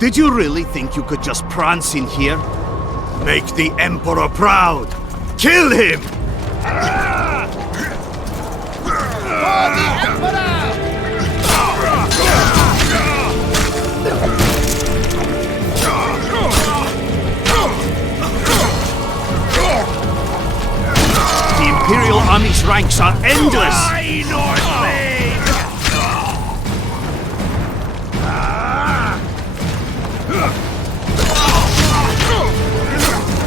Did you really think you could just prance in here? Make the Emperor proud! Kill him! For the Emperor! The Imperial Army's ranks are endless!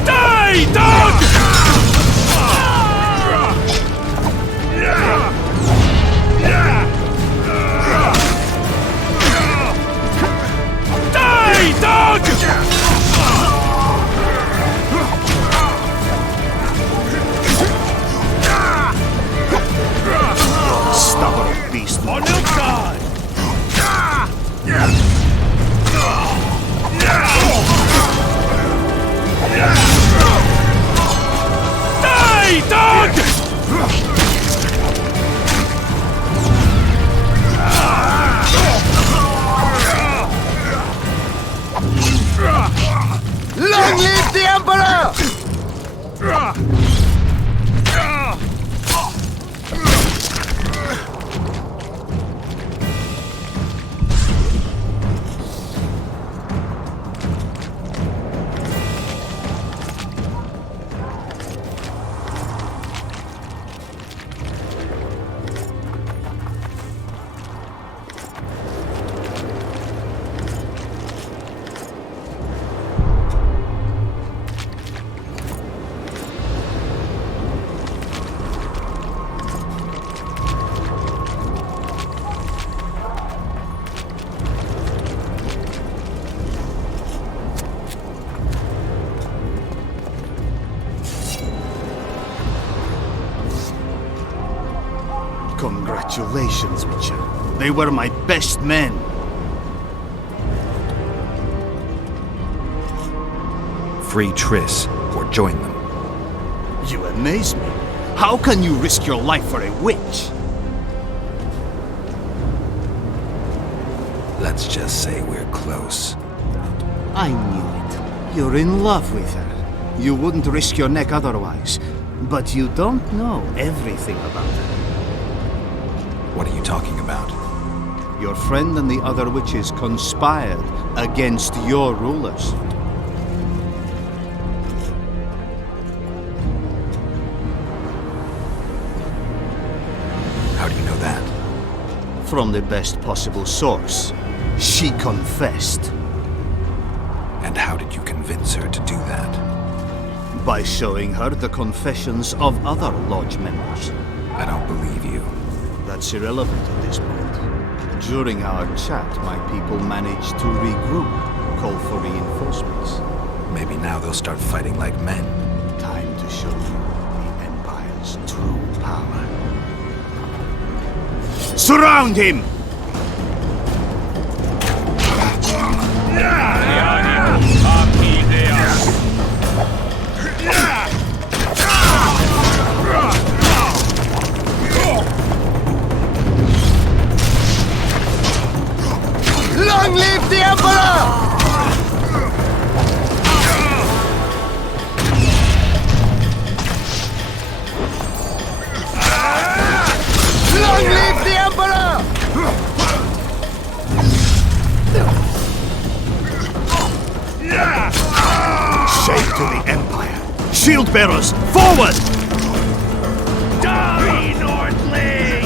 Die, dog! Die, dog! Stubborn beast. On your guard! Die, dog! Long live the Emperor! Congratulations, Witcher. They were my best men. Free Triss, or join them. You amaze me. How can you risk your life for a witch? Let's just say we're close. I knew it. You're in love with her. You wouldn't risk your neck otherwise. But you don't know everything about her. What are you talking about? Your friend and the other witches conspired against your rulers. How do you know that? From the best possible source. She confessed. And how did you convince her to do that? By showing her the confessions of other lodge members. I don't believe you. That's irrelevant at this point. During our chat, my people managed to regroup, call for reinforcements. Maybe now they'll start fighting like men. Time to show you the Empire's true power. Surround him! Long live the Emperor! Long live the Emperor! Shame to the Empire! Shield bearers, forward! Die, Nordling!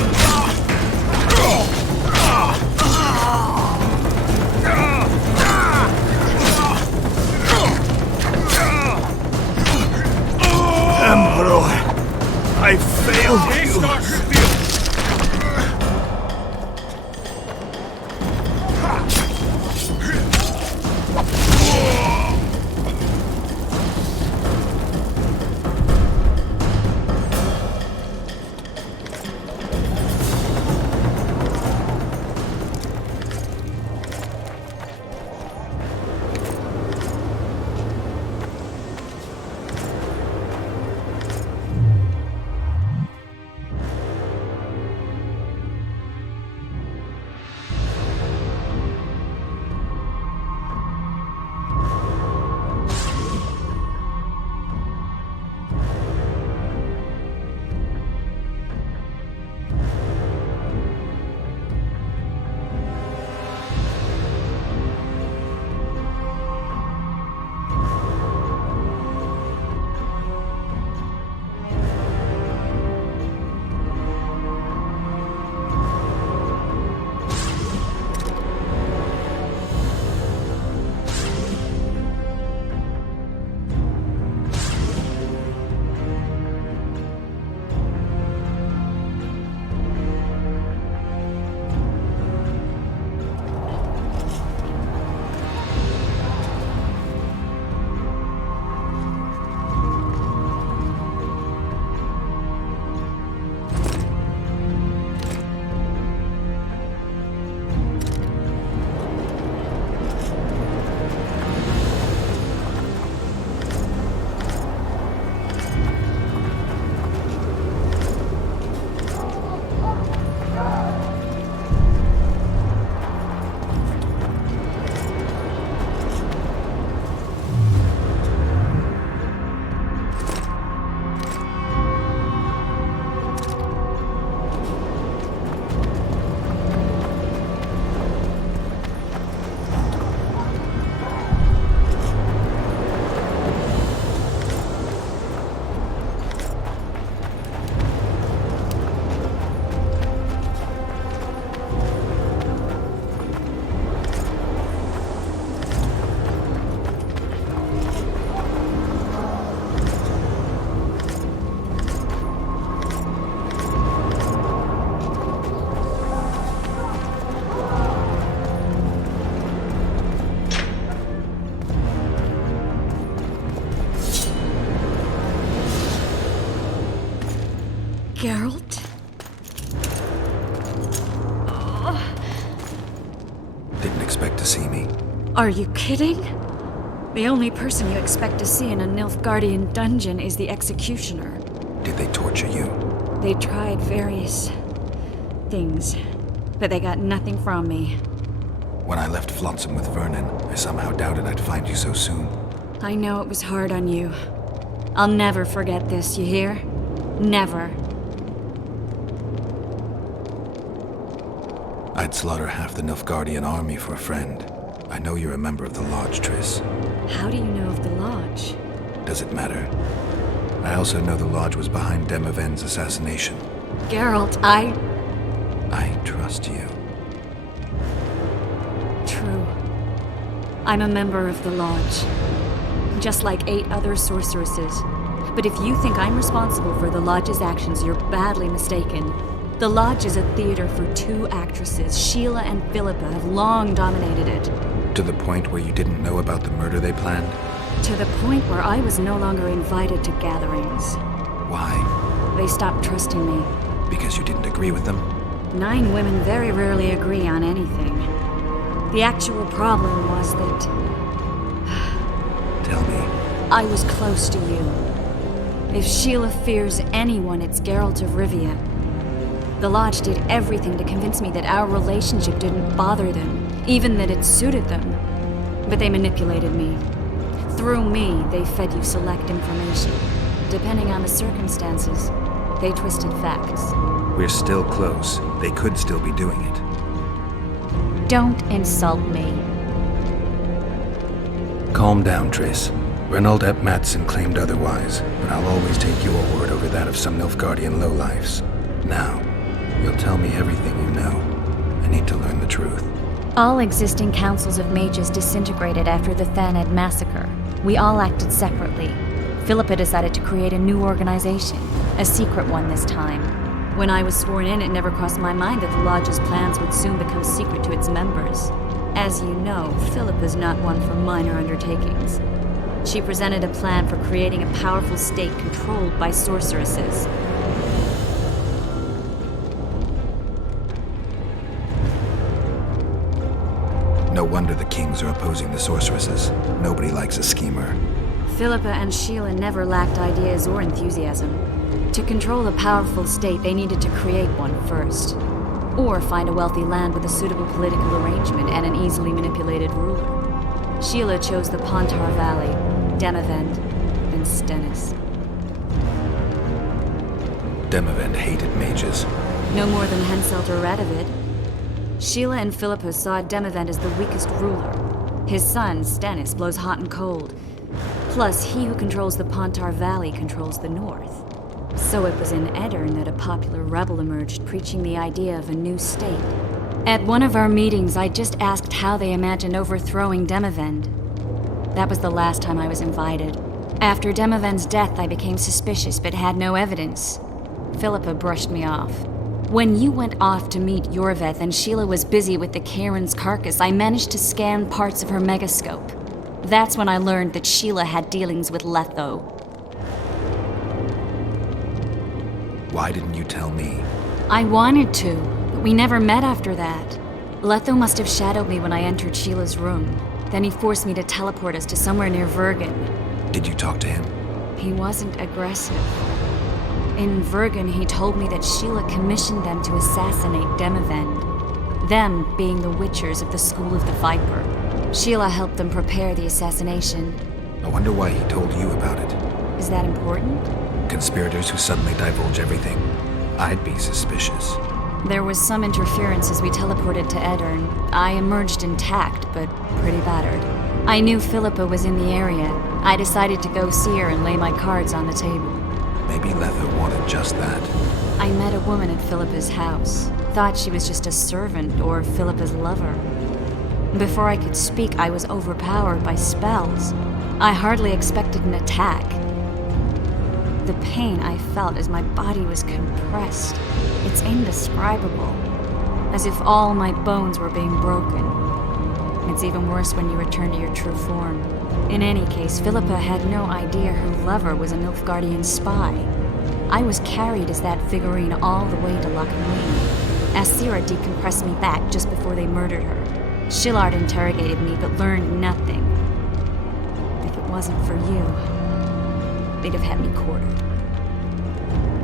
Emperor, I failed you. Geralt? Didn't expect to see me. Are you kidding? The only person you expect to see in a Nilfgaardian dungeon is the executioner. Did they torture you? They tried various things, but they got nothing from me. When I left Flotsam with Vernon, I somehow doubted I'd find you so soon. I know it was hard on you. I'll never forget this, you hear? Never. I'd slaughter half the Nilfgaardian army for a friend. I know you're a member of the Lodge, Triss. How do you know of the Lodge? Does it matter? I also know the Lodge was behind Demavend's assassination. Geralt, I trust you. True. I'm a member of the Lodge. Just like 8 other sorceresses. But if you think I'm responsible for the Lodge's actions, you're badly mistaken. The Lodge is a theater for 2 actresses. Sheila and Philippa have long dominated it. To the point where you didn't know about the murder they planned? To the point where I was no longer invited to gatherings. Why? They stopped trusting me. Because you didn't agree with them? 9 women very rarely agree on anything. The actual problem was that Tell me. I was close to you. If Sheila fears anyone, it's Geralt of Rivia. The Lodge did everything to convince me that our relationship didn't bother them, even that it suited them. But they manipulated me. Through me, they fed you select information. Depending on the circumstances, they twisted facts. We're still close. They could still be doing it. Don't insult me. Calm down, Triss. Reynold Ep Matson claimed otherwise, but I'll always take your word over that of some Nilfgaardian lowlifes. Now, you'll tell me everything you know. I need to learn the truth. All existing councils of mages disintegrated after the Thaned massacre. We all acted separately. Philippa decided to create a new organization, a secret one this time. When I was sworn in, it never crossed my mind that the Lodge's plans would soon become secret to its members. As you know, Philippa's not one for minor undertakings. She presented a plan for creating a powerful state controlled by sorceresses. No wonder the kings are opposing the sorceresses. Nobody likes a schemer. Philippa and Sheila never lacked ideas or enthusiasm. To control a powerful state, they needed to create one first. Or find a wealthy land with a suitable political arrangement and an easily manipulated ruler. Sheila chose the Pontar Valley, Demavend, and Stennis. Demavend hated mages. No more than Henselt or Radovid. Sheila and Philippa saw Demavend as the weakest ruler. His son, Stennis, blows hot and cold. Plus, he who controls the Pontar Valley controls the north. So it was in Edirn that a popular rebel emerged, preaching the idea of a new state. At one of our meetings, I just asked how they imagined overthrowing Demavend. That was the last time I was invited. After Demavend's death, I became suspicious, but had no evidence. Philippa brushed me off. When you went off to meet Yorveth and Sheila was busy with the Karen's carcass, I managed to scan parts of her megascope. That's when I learned that Sheila had dealings with Letho. Why didn't you tell me? I wanted to, but we never met after that. Letho must have shadowed me when I entered Sheila's room. Then he forced me to teleport us to somewhere near Vergen. Did you talk to him? He wasn't aggressive. In Vergen, he told me that Sheila commissioned them to assassinate Demavend. Them being the Witchers of the School of the Viper. Sheila helped them prepare the assassination. I wonder why he told you about it. Is that important? Conspirators who suddenly divulge everything. I'd be suspicious. There was some interference as we teleported to Edirn. I emerged intact, but pretty battered. I knew Philippa was in the area. I decided to go see her and lay my cards on the table. Maybe Letho wanted just that. I met a woman at Philippa's house. Thought she was just a servant or Philippa's lover. Before I could speak, I was overpowered by spells. I hardly expected an attack. The pain I felt as my body was compressed. It's indescribable. As if all my bones were being broken. It's even worse when you return to your true form. In any case, Philippa had no idea her lover was a Nilfgaardian spy. I was carried as that figurine all the way to Loch Nui. Asira decompressed me back just before they murdered her. Shillard interrogated me but learned nothing. If it wasn't for you, they'd have had me quartered.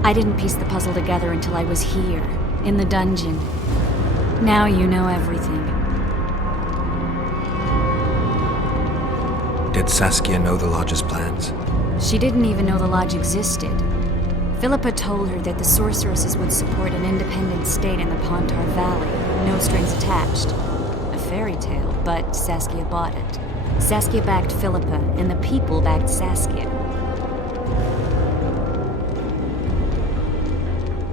I didn't piece the puzzle together until I was here, in the dungeon. Now you know everything. Did Saskia know the Lodge's plans? She didn't even know the Lodge existed. Philippa told her that the sorceresses would support an independent state in the Pontar Valley, no strings attached. A fairy tale, but Saskia bought it. Saskia backed Philippa, and the people backed Saskia.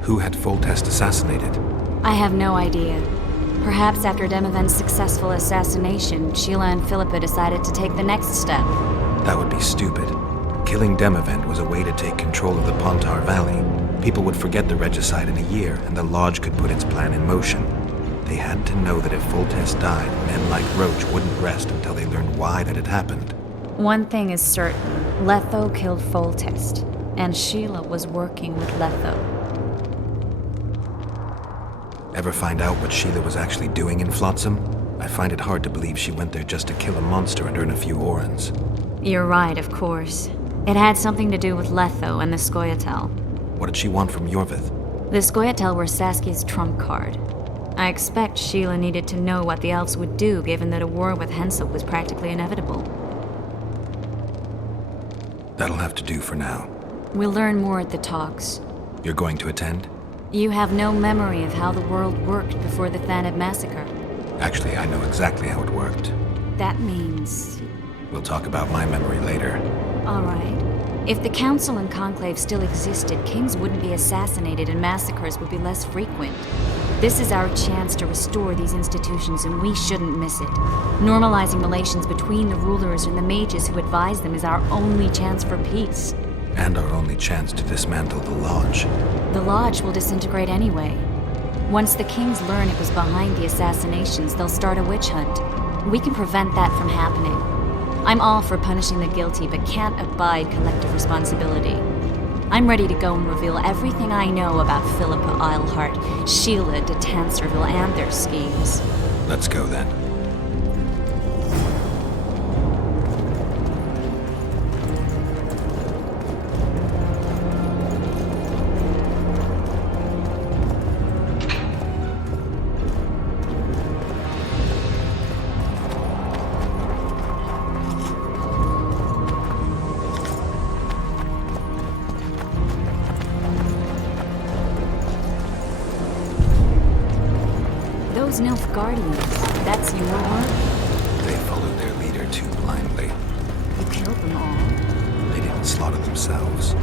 Who had Foltest assassinated? I have no idea. Perhaps after Demavend's successful assassination, Sheila and Philippa decided to take the next step. That would be stupid. Killing Demavend was a way to take control of the Pontar Valley. People would forget the regicide in a year, and the Lodge could put its plan in motion. They had to know that if Foltest died, men like Roach wouldn't rest until they learned why that had happened. One thing is certain. Letho killed Foltest, and Sheila was working with Letho. Ever find out what Sheila was actually doing in Flotsam? I find it hard to believe she went there just to kill a monster and earn a few orans. You're right, of course. It had something to do with Letho and the Scoia'tael. What did she want from Yorvith? The Scoia'tael were Saskia's trump card. I expect Sheila needed to know what the elves would do, given that a war with Henselt was practically inevitable. That'll have to do for now. We'll learn more at the talks. You're going to attend? You have no memory of how the world worked before the Thanad massacre. Actually, I know exactly how it worked. That means... We'll talk about my memory later. All right. If the Council and Conclave still existed, kings wouldn't be assassinated and massacres would be less frequent. This is our chance to restore these institutions, and we shouldn't miss it. Normalizing relations between the rulers and the mages who advise them is our only chance for peace. And our only chance to dismantle the Lodge. The Lodge will disintegrate anyway. Once the kings learn it was behind the assassinations, they'll start a witch hunt. We can prevent that from happening. I'm all for punishing the guilty, but can't abide collective responsibility. I'm ready to go and reveal everything I know about Philippa Eilhart, Sheila de Tanserville, and their schemes. Let's go then. Those Nilfgaardians, that's your work? They followed their leader too blindly. You killed them all. They didn't slaughter themselves.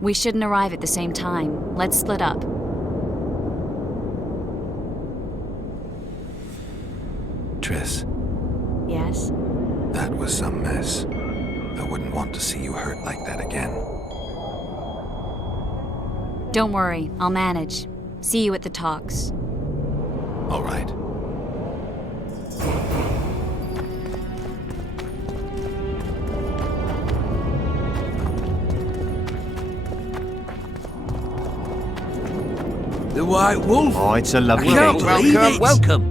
We shouldn't arrive at the same time. Let's split up. Triss, Yes? that was some mess. I wouldn't want to see you hurt like that again. Don't worry, I'll manage. See you at the talks. All right. The White Wolf? Oh, it's a lovely Can't day. believe Welcome, it. welcome.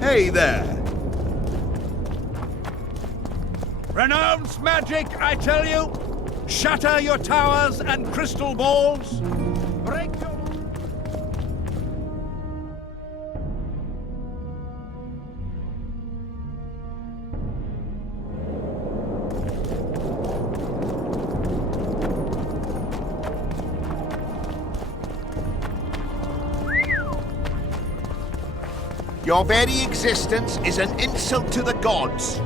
Hey there! Renounce magic, I tell you! Shatter your towers and crystal balls! Break your... Your very existence is an insult to the gods.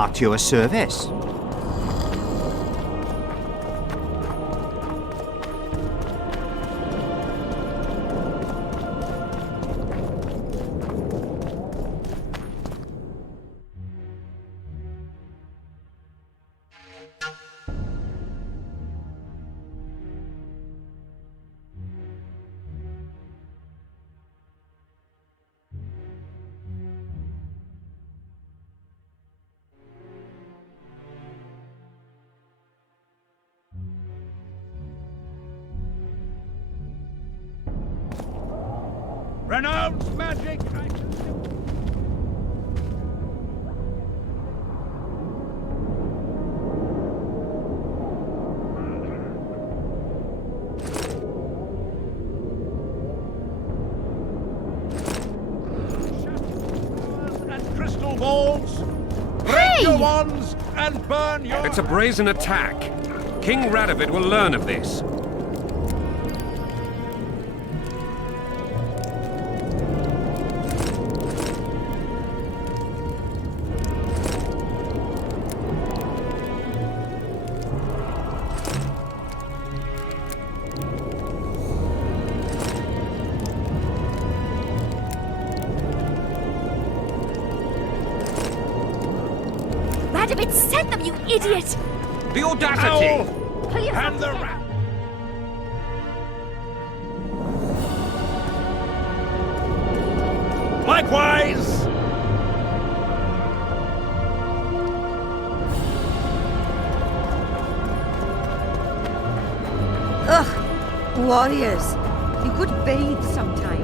At your service. Renounce magic, I tell you. And crystal balls. Break your wands and burn your... It's a brazen attack. King Radovid will learn of this. Radovid sent them, you idiot! The audacity! Owl! Pull yourself And the together. rat! Likewise! Ugh, warriors. You could bathe sometime.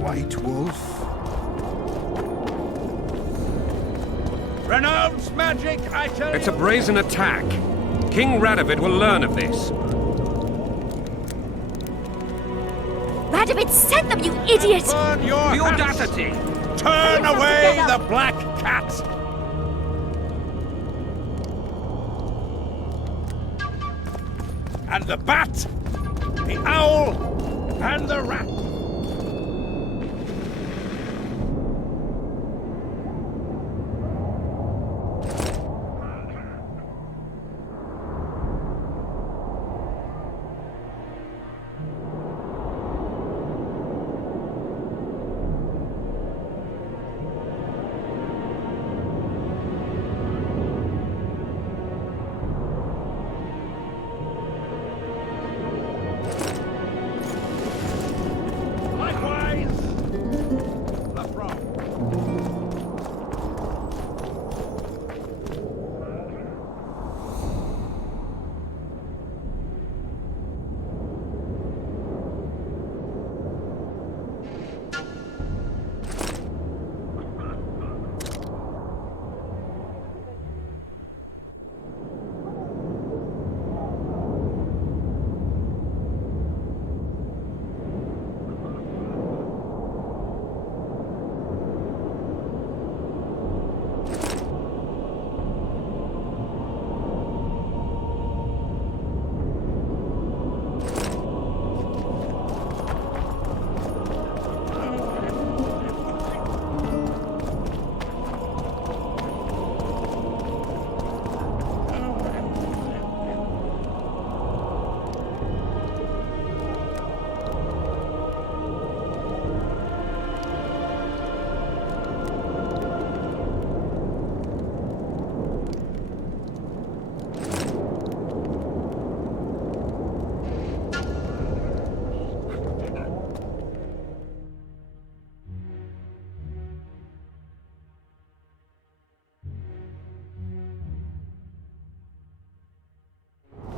White Wolf? Renounce magic, I tell you! It's a brazen attack. King Radovid will learn of this. Radovid sent them, you idiot! Burn your The hats. audacity! Turn away the black cat! And the bat, the owl, and the rat. Likewise, the frog.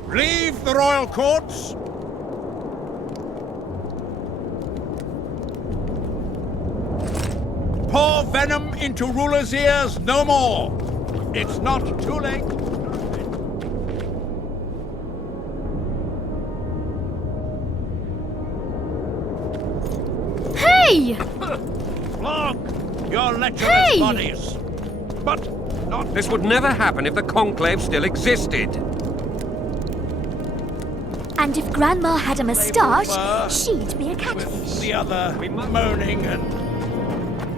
Leave the royal courts. Pour venom into rulers' ears no more. It's not too late. Hey! Flog your lecherous Hey! bodies. But not This would never happen if the Conclave still existed. And if Grandma had a moustache, were. she'd be a with catfish. the other moaning and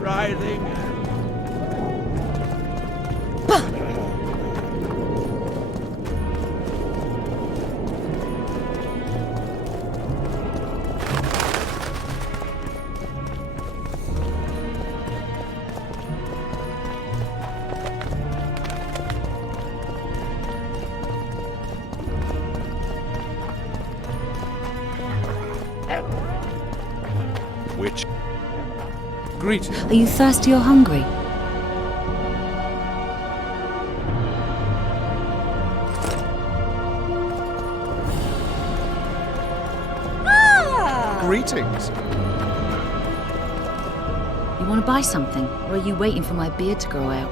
writhing. Which greeting. Are you thirsty or hungry? Greetings. You want to buy something? Or are you waiting for my beard to grow out?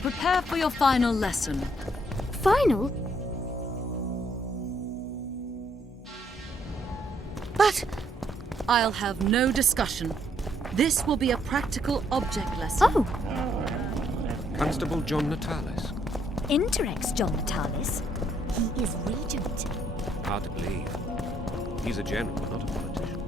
Prepare for your final lesson. Final? But I'll have no discussion. This will be a practical object lesson. oh, Constable John Natalis. Interex John Natalis. He is regent. Hard to believe. He's a general, not a politician.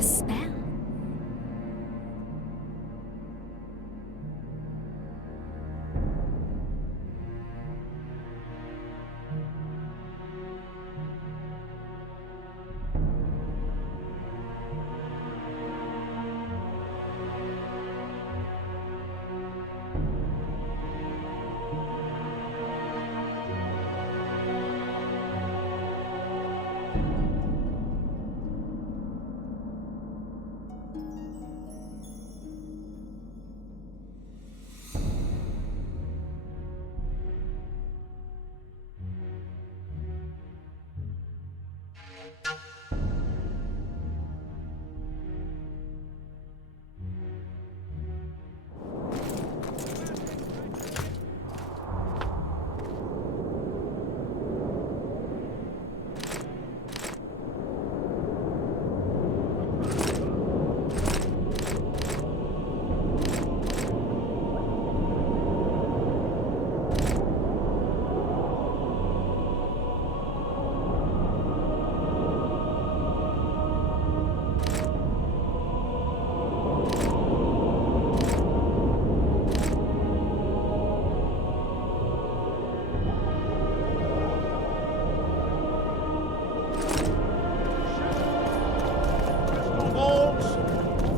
a spell.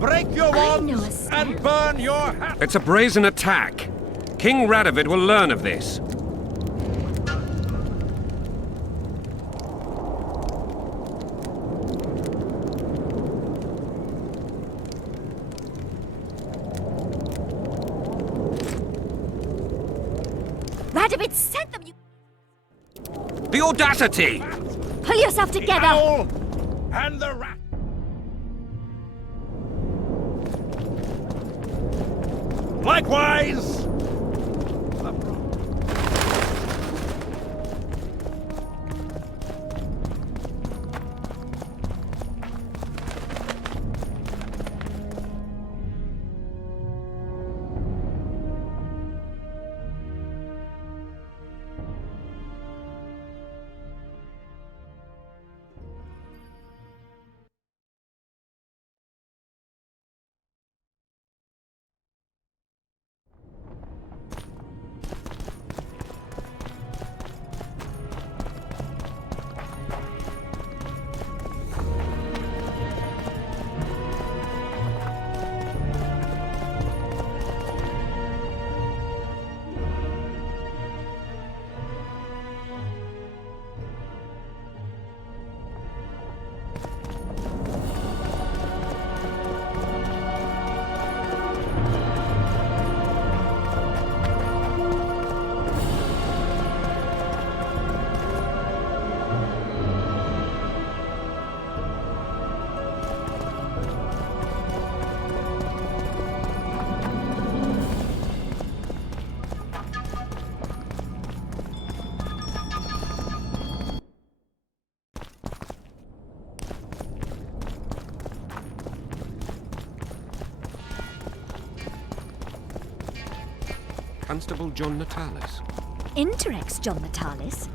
Break your wands and burn your hat. It's a brazen attack. King Radovid will learn of this. Radovid sent them, you... The audacity! Pull yourself The together! owl and the rat. Likewise! Constable John Natalis. Interex, John Natalis.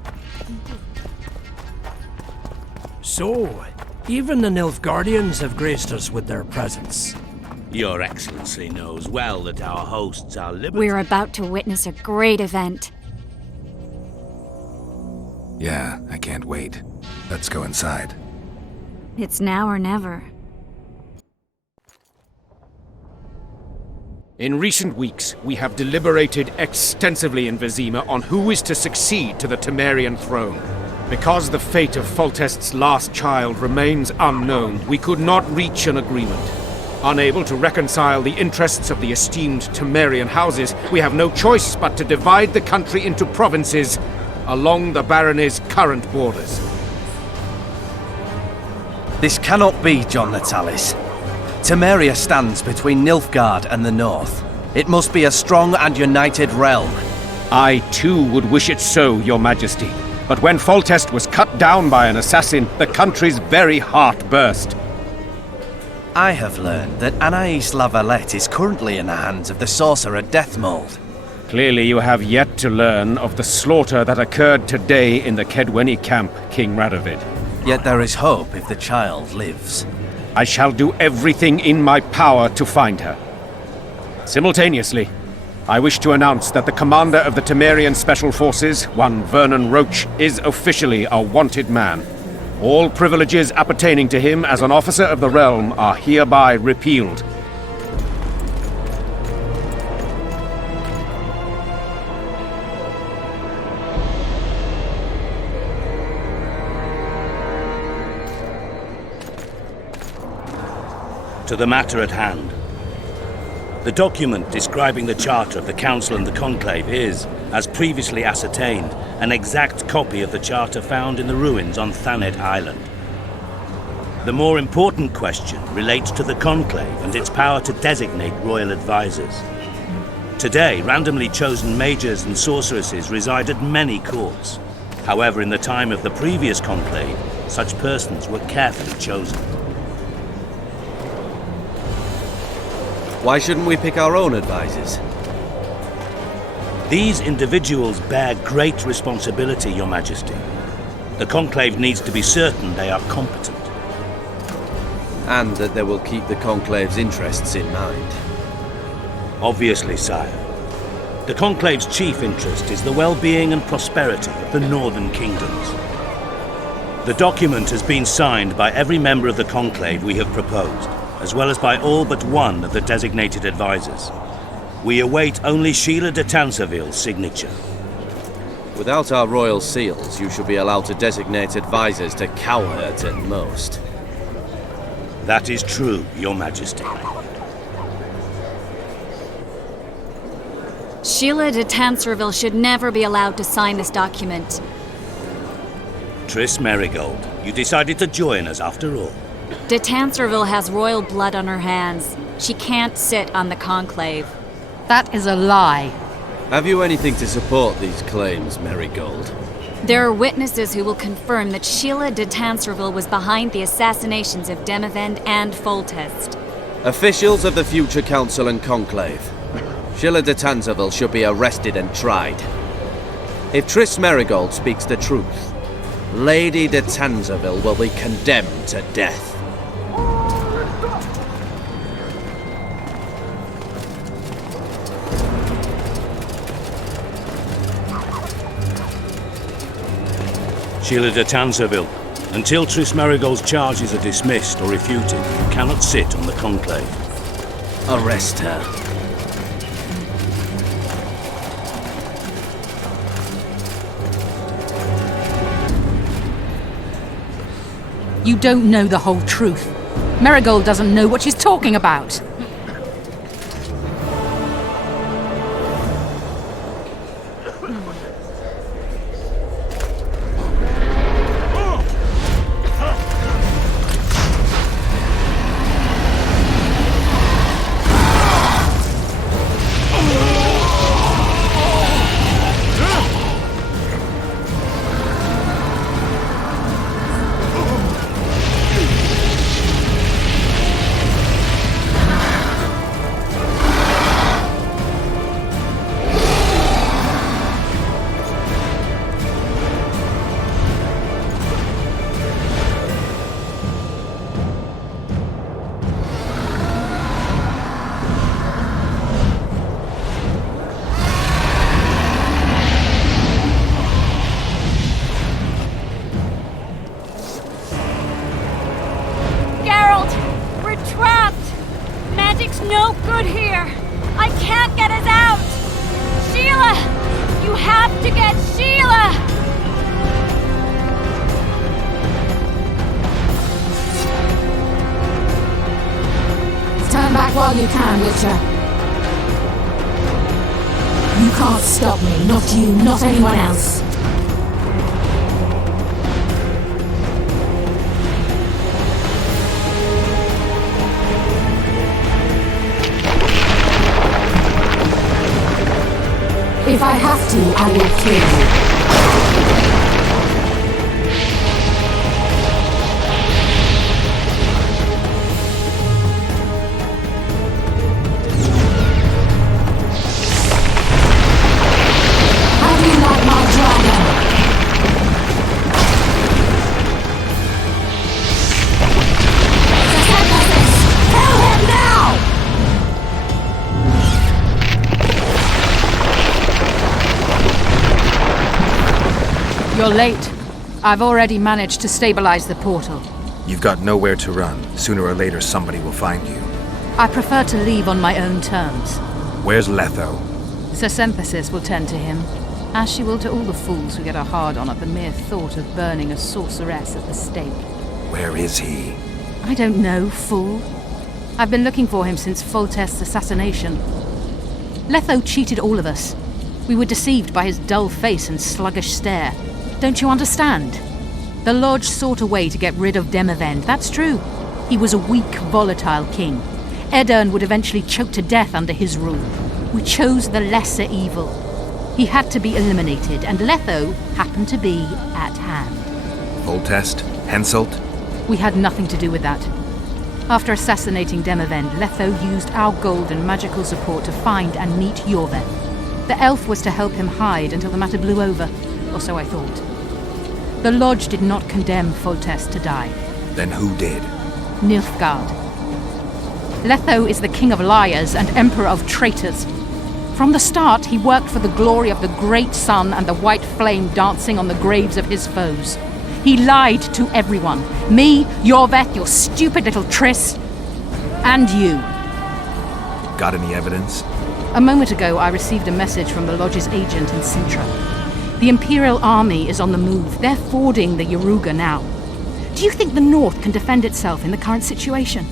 So, even the Nilfgaardians have graced us with their presence. Your Excellency knows well that our hosts are limited. We're about to witness a great event. Yeah, I can't wait. Let's go inside. It's now or never. In recent weeks, we have deliberated extensively in Vizima on who is to succeed to the Temerian throne. Because the fate of Foltest's last child remains unknown, we could not reach an agreement. Unable to reconcile the interests of the esteemed Temerian houses, we have no choice but to divide the country into provinces along the barony's current borders. This cannot be, John Natalis. Temeria stands between Nilfgaard and the north. It must be a strong and united realm. I, too, would wish it so, Your Majesty. But when Foltest was cut down by an assassin, the country's very heart burst. I have learned that Anais La Valette is currently in the hands of the sorcerer Deathmold. Clearly you have yet to learn of the slaughter that occurred today in the Kedweni camp, King Radovid. Yet there is hope if the child lives. I shall do everything in my power to find her. Simultaneously, I wish to announce that the commander of the Temerian Special Forces, one Vernon Roach, is officially a wanted man. All privileges appertaining to him as an officer of the realm are hereby repealed. To the matter at hand. The document describing the Charter of the Council and the Conclave is, as previously ascertained, an exact copy of the Charter found in the ruins on Thanet Island. The more important question relates to the Conclave and its power to designate royal advisors. Today, randomly chosen mages and sorceresses reside at many courts. However, in the time of the previous Conclave, such persons were carefully chosen. Why shouldn't we pick our own advisors? These individuals bear great responsibility, Your Majesty. The Conclave needs to be certain they are competent. And that they will keep the Conclave's interests in mind. Obviously, sire. The Conclave's chief interest is the well-being and prosperity of the Northern Kingdoms. The document has been signed by every member of the Conclave we have proposed, as well as by all but one of the designated advisors. We await only Sheila de Tanserville's signature. Without our royal seals, you should be allowed to designate advisors to cowherds at most. That is true, Your Majesty. Sheila de Tanserville should never be allowed to sign this document. Triss Merigold, you decided to join us after all. De Tanserville has royal blood on her hands. She can't sit on the Conclave. That is a lie. Have you anything to support these claims, Merigold? There are witnesses who will confirm that Sheila de Tanserville was behind the assassinations of Demavend and Foltest. Officials of the future Council and Conclave. Sheila de Tanserville should be arrested and tried. If Triss Merigold speaks the truth, Lady de Tanserville will be condemned to death. Sheila de Tanserville, until Triss Merigold's charges are dismissed or refuted, you cannot sit on the Conclave. Arrest her. You don't know the whole truth. Merigold doesn't know what she's talking about. No good here! I can't get us out! Sheila! You have to get Sheila! Stand back while you can, Witcher. You can't stop me, not you, not anyone else. If I have to, I will kill you. How do you like my dragon? Sasaka! You're late. I've already managed to stabilize the portal. You've got nowhere to run. Sooner or later, somebody will find you. I prefer to leave on my own terms. Where's Letho? Sir Synthesis will tend to him, as she will to all the fools who get a hard-on at the mere thought of burning a sorceress at the stake. Where is he? I don't know, fool. I've been looking for him since Foltest's assassination. Letho cheated all of us. We were deceived by his dull face and sluggish stare. Don't you understand? The Lodge sought a way to get rid of Demavend, that's true. He was a weak, volatile king. Aedirn would eventually choke to death under his rule. We chose the lesser evil. He had to be eliminated, and Letho happened to be at hand. Foltest? Henselt? We had nothing to do with that. After assassinating Demavend, Letho used our gold and magical support to find and meet Iorveth. The elf was to help him hide until the matter blew over, or so I thought. The Lodge did not condemn Foltest to die. Then who did? Nilfgaard. Letho is the king of liars and emperor of traitors. From the start, he worked for the glory of the great sun and the white flame dancing on the graves of his foes. He lied to everyone. Me, Iorveth, your stupid little Triss, and you. Got any evidence? A moment ago, I received a message from the Lodge's agent in Sintra. The Imperial Army is on the move. They're fording the Yaruga now. Do you think the North can defend itself in the current situation?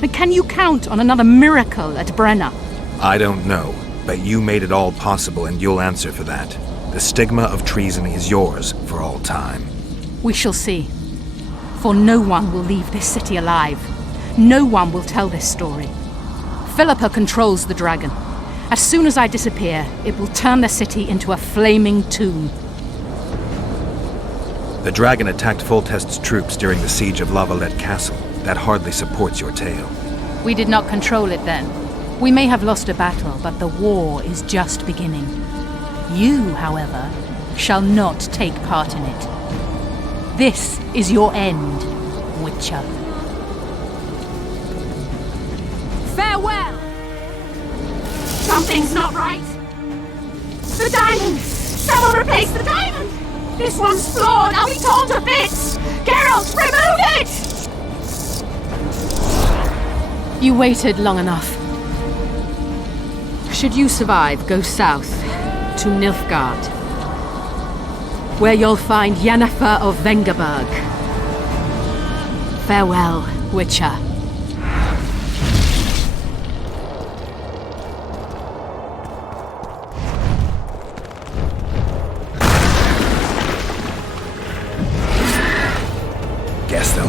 And can you count on another miracle at Brenna? I don't know, but you made it all possible and you'll answer for that. The stigma of treason is yours for all time. We shall see. For no one will leave this city alive. No one will tell this story. Philippa controls the dragon. As soon as I disappear, it will turn the city into a flaming tomb. The dragon attacked Foltest's troops during the siege of Lavalette Castle. That hardly supports your tale. We did not control it then. We may have lost a battle, but the war is just beginning. You, however, shall not take part in it. This is your end, Witcher. Farewell! Something's not right. The diamond! Someone replace the diamond! This one's flawed! I'll be torn to bits! Geralt, remove it! You waited long enough. Should you survive, go south to Nilfgaard, where you'll find Yennefer of Vengerberg. Farewell, Witcher. Guess they'll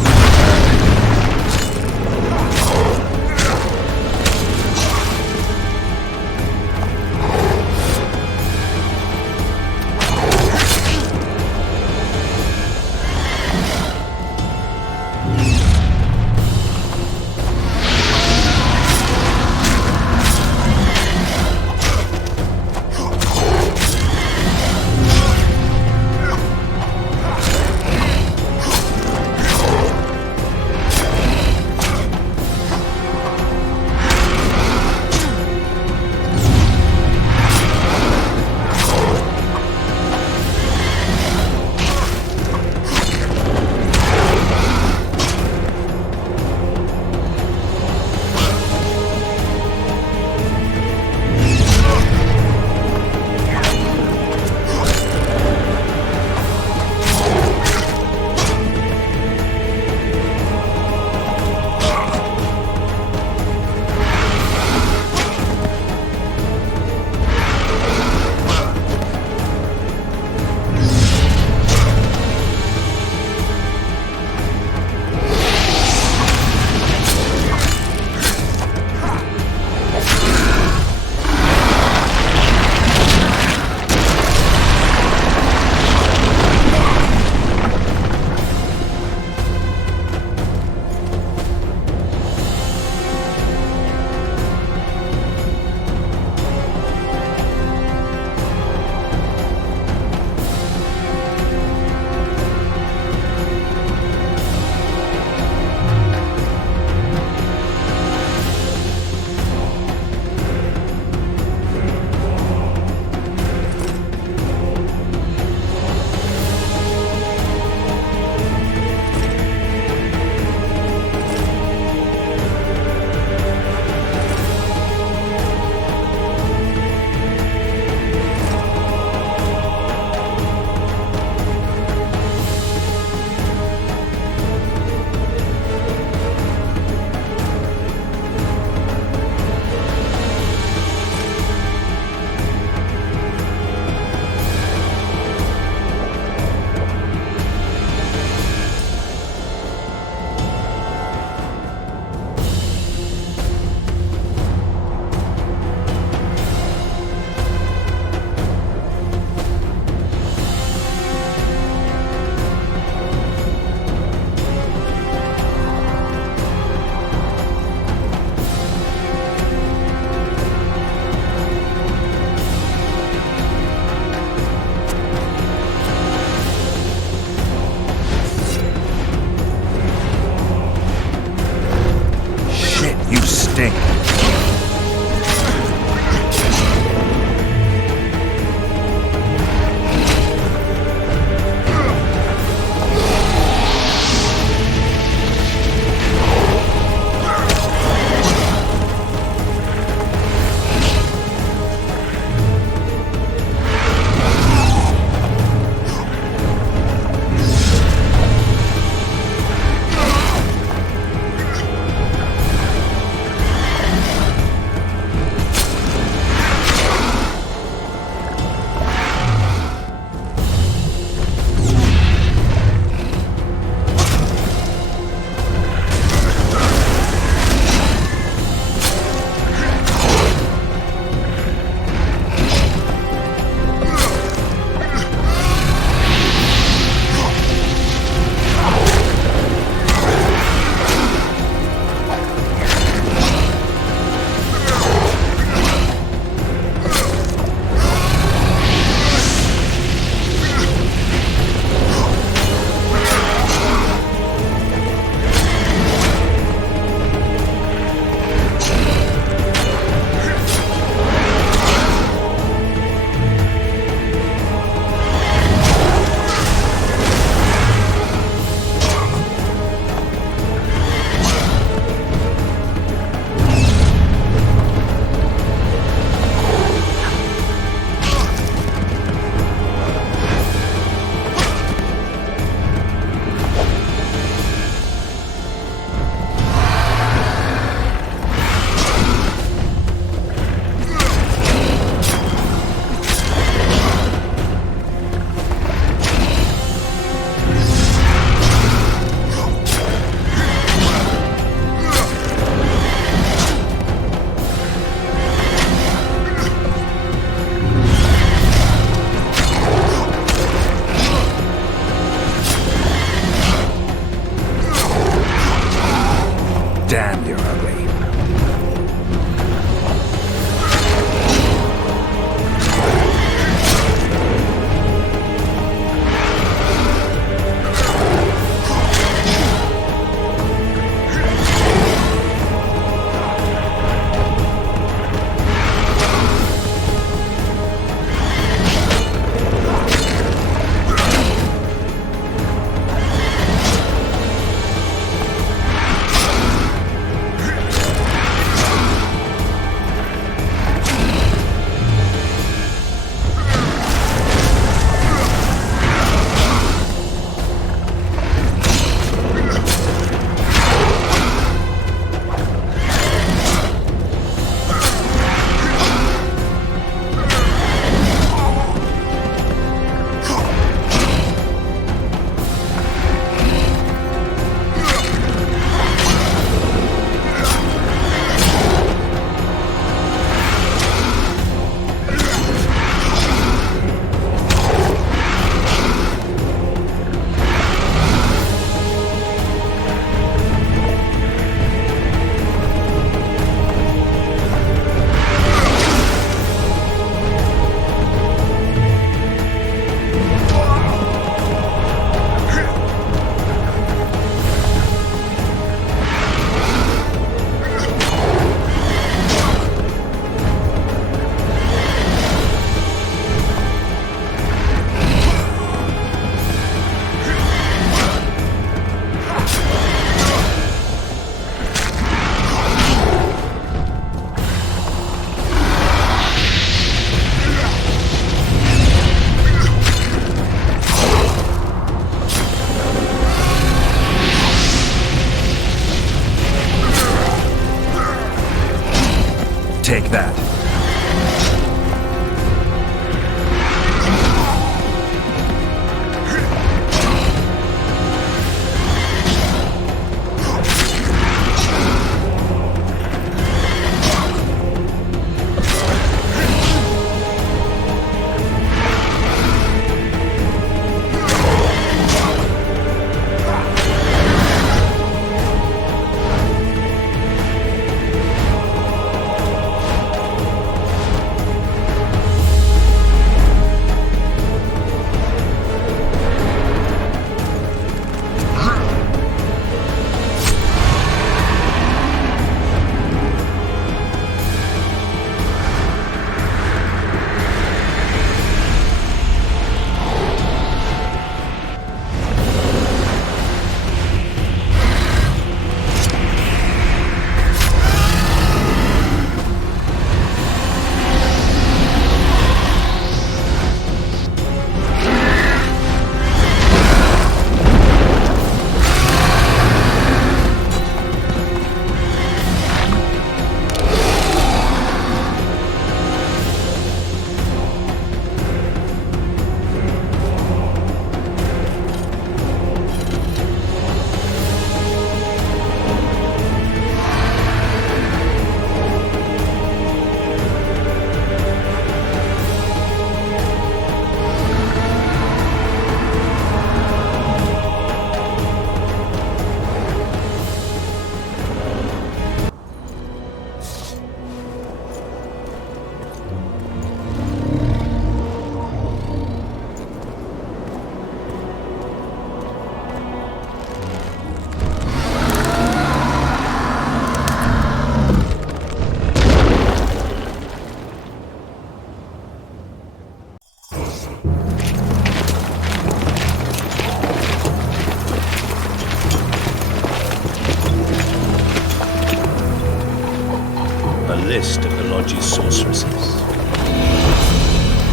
dodgy sorceresses.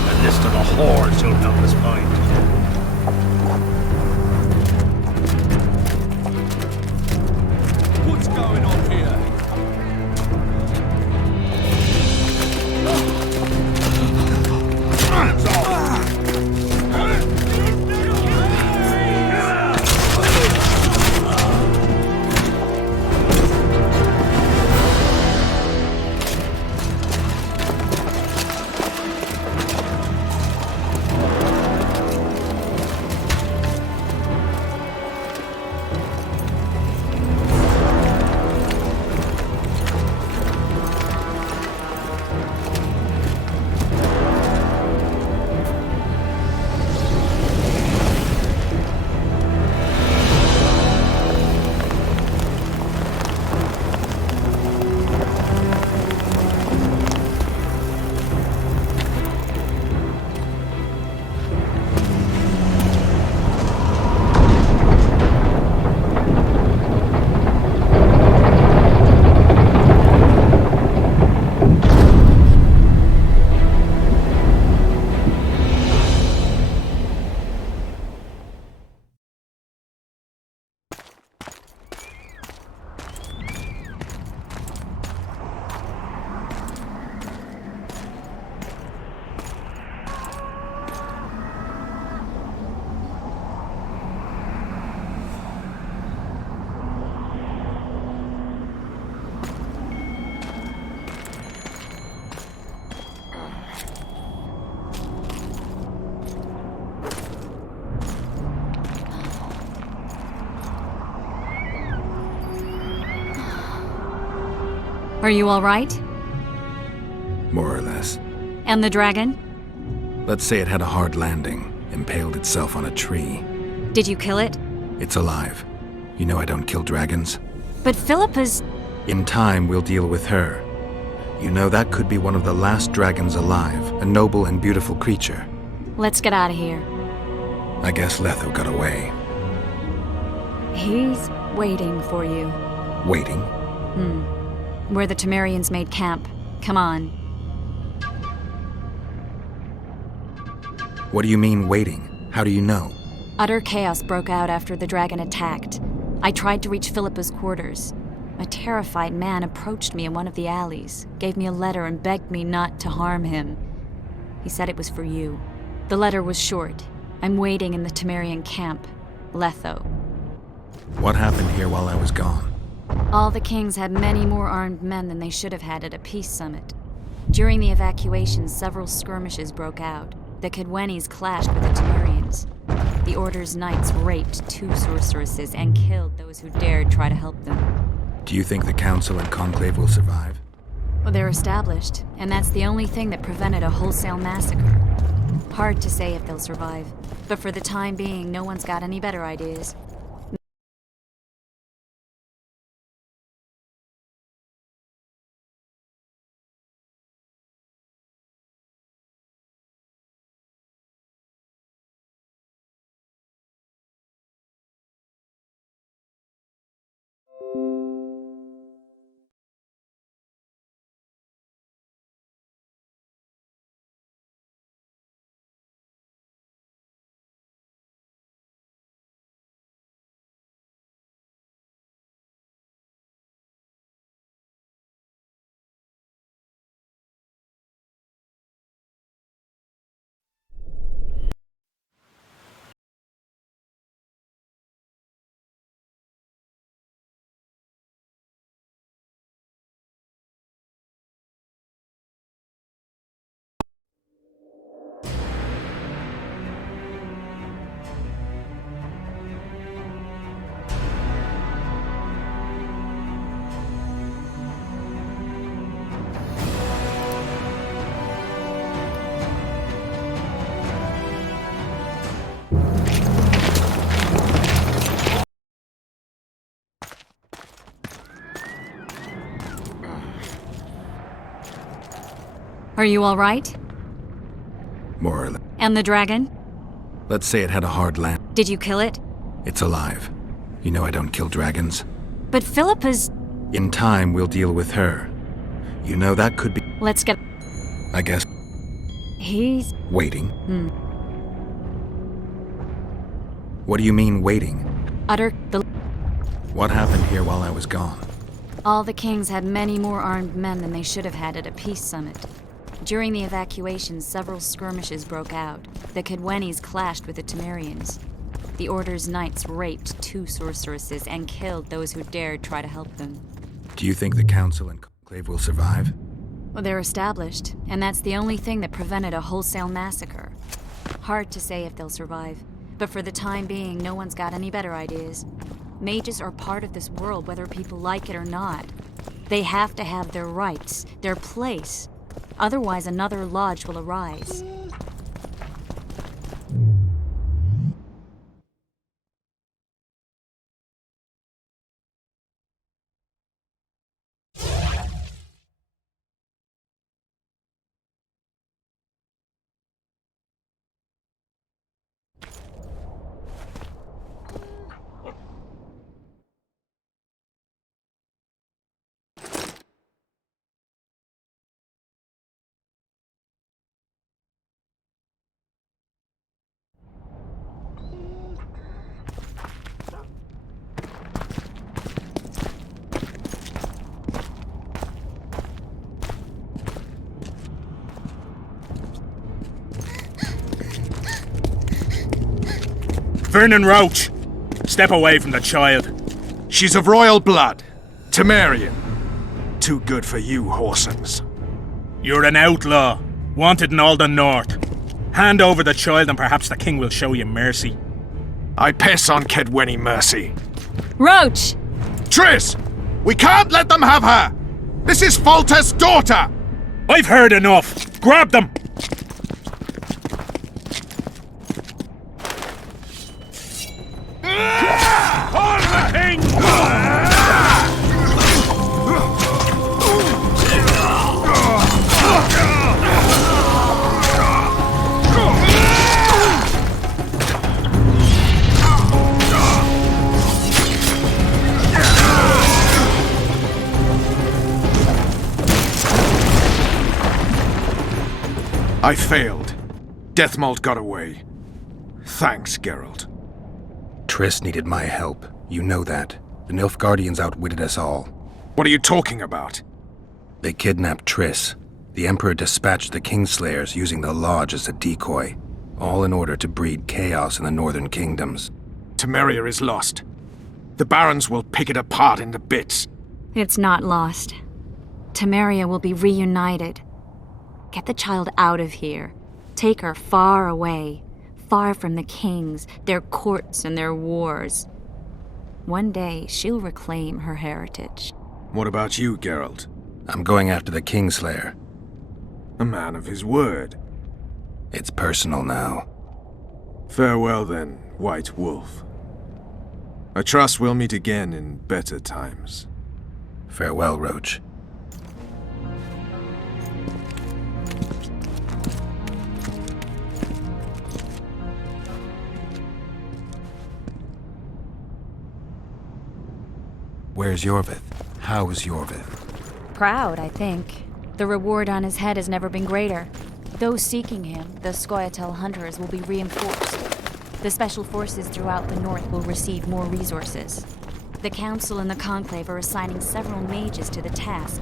A list of the whores you'll help us find. What's going on here? Hands off! Are you all right? More or less. And the dragon? Let's say it had a hard landing, impaled itself on a tree. Did you kill it? It's alive. You know I don't kill dragons. But Philippa's... In time, we'll deal with her. You know that could be one of the last dragons alive, a noble and beautiful creature. Let's get out of here. I guess Letho got away. He's waiting for you. Waiting? Where the Temerians made camp. Come on. What do you mean, waiting? How do you know? Utter chaos broke out after the dragon attacked. I tried to reach Philippa's quarters. A terrified man approached me in one of the alleys, gave me a letter and begged me not to harm him. He said it was for you. The letter was short. I'm waiting in the Temerian camp. Letho. What happened here while I was gone? All the kings had many more armed men than they should have had at a peace summit. During the evacuation, several skirmishes broke out. The Kedwenis clashed with the Temerians. The Order's knights raped 2 sorceresses and killed those who dared try to help them. Do you think the Council and Conclave will survive? Well, they're established, and that's the only thing that prevented a wholesale massacre. Hard to say if they'll survive, but for the time being, no one's got any better ideas. Are you all right? More or less. And the dragon? Let's say it had a hard land. Did you kill it? It's alive. You know I don't kill dragons. But Philippa's... In time, we'll deal with her. You know that could be... Let's get... I guess. He's... Waiting. What do you mean, waiting? Utter the... What happened here while I was gone? All the kings had many more armed men than they should have had at a peace summit. During the evacuation, several skirmishes broke out. The Kaedwenis clashed with the Temerians. The Order's knights raped 2 sorceresses and killed those who dared try to help them. Do you think the Council and Conclave will survive? Well, they're established, and that's the only thing that prevented a wholesale massacre. Hard to say if they'll survive, but for the time being, no one's got any better ideas. Mages are part of this world, whether people like it or not. They have to have their rights, their place. Otherwise, another lodge will arise. Vernon Roach, step away from the child. She's of royal blood. Temerian. Too good for you, Horsens. You're an outlaw, wanted in all the north. Hand over the child and perhaps the king will show you mercy. I piss on Kaedweni mercy. Roach! Triss! We can't let them have her! This is Foltest's daughter! I've heard enough! Grab them! On the king! I failed. Deathmold got away. Thanks, Geralt. Triss needed my help. You know that. The Nilfgaardians outwitted us all. What are you talking about? They kidnapped Triss. The Emperor dispatched the Kingslayers using the Lodge as a decoy, all in order to breed chaos in the northern kingdoms. Temeria is lost. The Barons will pick it apart into bits. It's not lost. Temeria will be reunited. Get the child out of here. Take her far away. Far from the kings, their courts, and their wars. One day, she'll reclaim her heritage. What about you, Geralt? I'm going after the Kingslayer. A man of his word. It's personal now. Farewell then, White Wolf. I trust we'll meet again in better times. Farewell, Roach. Where's Yorvith? How is Yorvith? Proud, I think. The reward on his head has never been greater. Those seeking him, the Scoia'tael hunters, will be reinforced. The special forces throughout the north will receive more resources. The Council and the Conclave are assigning several mages to the task.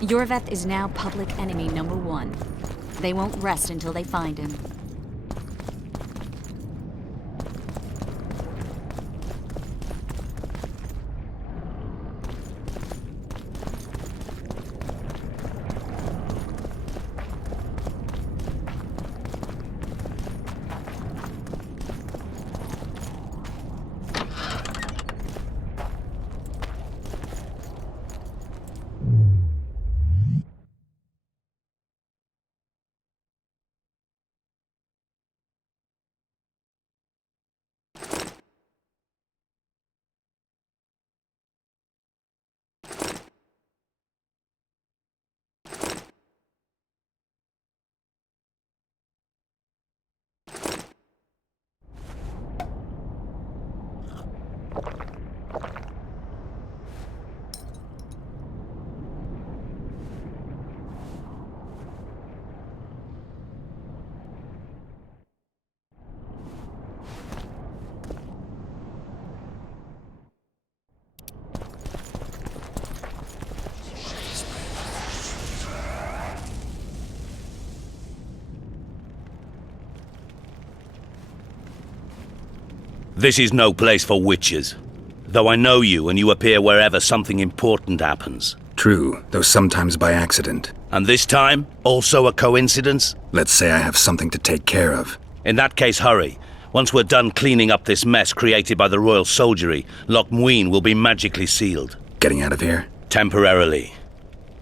Yorvith is now public enemy #1. They won't rest until they find him. This is no place for witches. Though I know you and you appear wherever something important happens. True, though sometimes by accident. And this time, also a coincidence? Let's say I have something to take care of. In that case, hurry. Once we're done cleaning up this mess created by the royal soldiery, Loch Muin will be magically sealed. Getting out of here? Temporarily.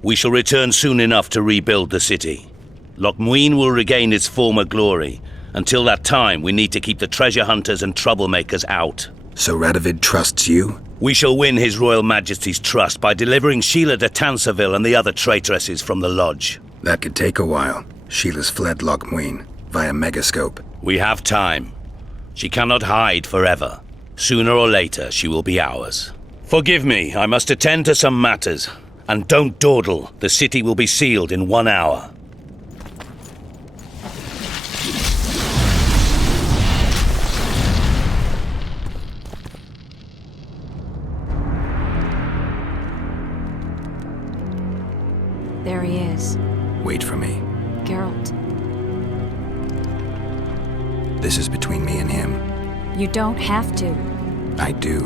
We shall return soon enough to rebuild the city. Loch Muin will regain its former glory. Until that time, we need to keep the treasure hunters and troublemakers out. So Radovid trusts you? We shall win His Royal Majesty's trust by delivering Sheila de Tancerville and the other traitresses from the lodge. That could take a while. Sheila's fled Loch Muin via Megascope. We have time. She cannot hide forever. Sooner or later, she will be ours. Forgive me, I must attend to some matters. And don't dawdle. The city will be sealed in 1 hour. There he is. Wait for me. Geralt. This is between me and him. You don't have to. I do.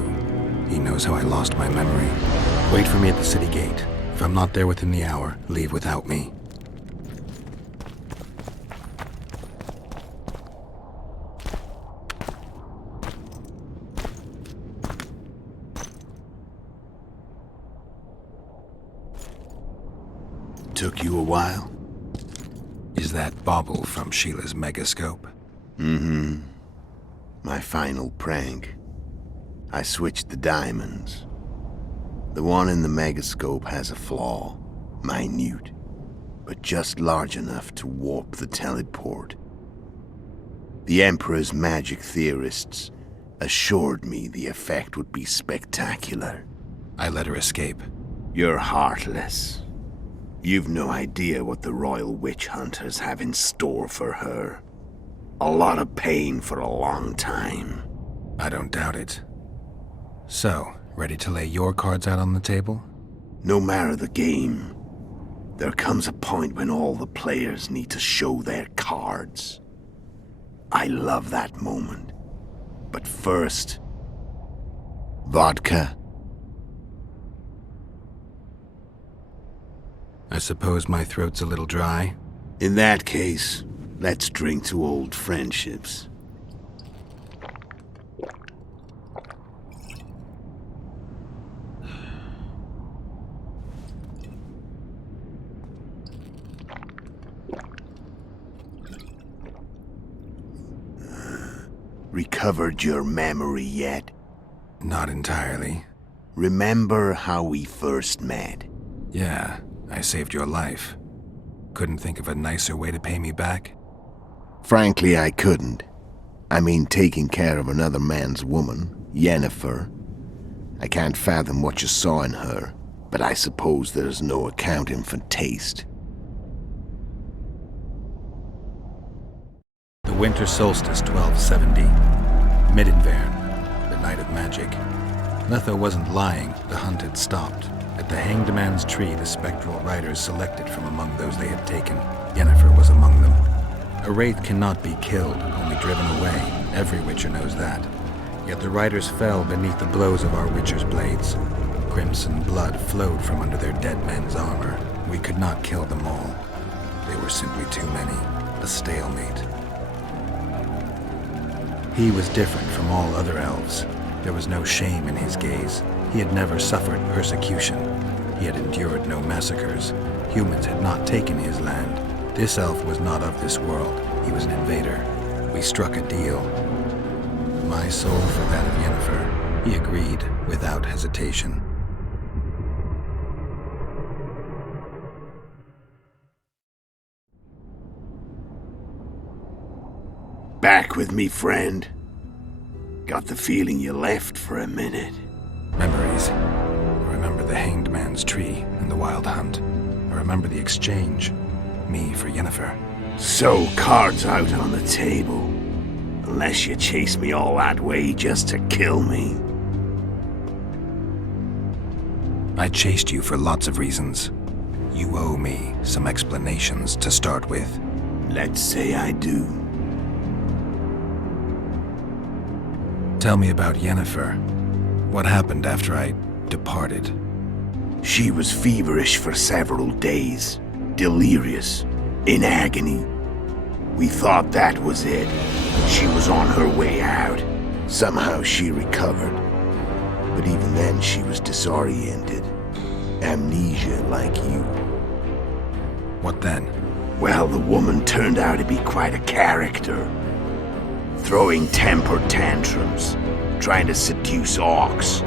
He knows how I lost my memory. Wait for me at the city gate. If I'm not there within the hour, leave without me. Took you a while? Is that bauble from Sheila's Megascope? Mm-hmm. My final prank. I switched the diamonds. The one in the Megascope has a flaw. Minute. But just large enough to warp the teleport. The Emperor's magic theorists assured me the effect would be spectacular. I let her escape. You're heartless. You've no idea what the Royal Witch Hunters have in store for her. A lot of pain for a long time. I don't doubt it. So, ready to lay your cards out on the table? No matter the game, there comes a point when all the players need to show their cards. I love that moment. But first, vodka. I suppose my throat's a little dry. In that case, let's drink to old friendships. Recovered your memory yet? Not entirely. Remember how we first met? Yeah, I saved your life. Couldn't think of a nicer way to pay me back? Frankly, I couldn't. I mean, taking care of another man's woman, Yennefer. I can't fathom what you saw in her, but I suppose there's no accounting for taste. The winter solstice 1270. Midinvern, the night of magic. Letho wasn't lying, the hunt had stopped. At the Hanged Man's Tree, the spectral riders selected from among those they had taken. Yennefer was among them. A wraith cannot be killed, only driven away. Every witcher knows that. Yet the riders fell beneath the blows of our witcher's blades. Crimson blood flowed from under their dead men's armor. We could not kill them all. They were simply too many. A stalemate. He was different from all other elves. There was no shame in his gaze. He had never suffered persecution. He had endured no massacres. Humans had not taken his land. This elf was not of this world. He was an invader. We struck a deal. My soul for that of Yennefer. He agreed without hesitation. Back with me, friend. Got the feeling you left for a minute. Memories. I remember the Hanged Man's Tree and the Wild Hunt. I remember the exchange. Me for Yennefer. So, cards out on the table. Unless you chase me all that way just to kill me. I chased you for lots of reasons. You owe me some explanations to start with. Let's say I do. Tell me about Yennefer. What happened after I departed? She was feverish for several days, delirious, in agony. We thought that was it. She was on her way out. Somehow she recovered. But even then she was disoriented. Amnesia like you. What then? Well, the woman turned out to be quite a character. Throwing temper tantrums, trying to seduce orcs,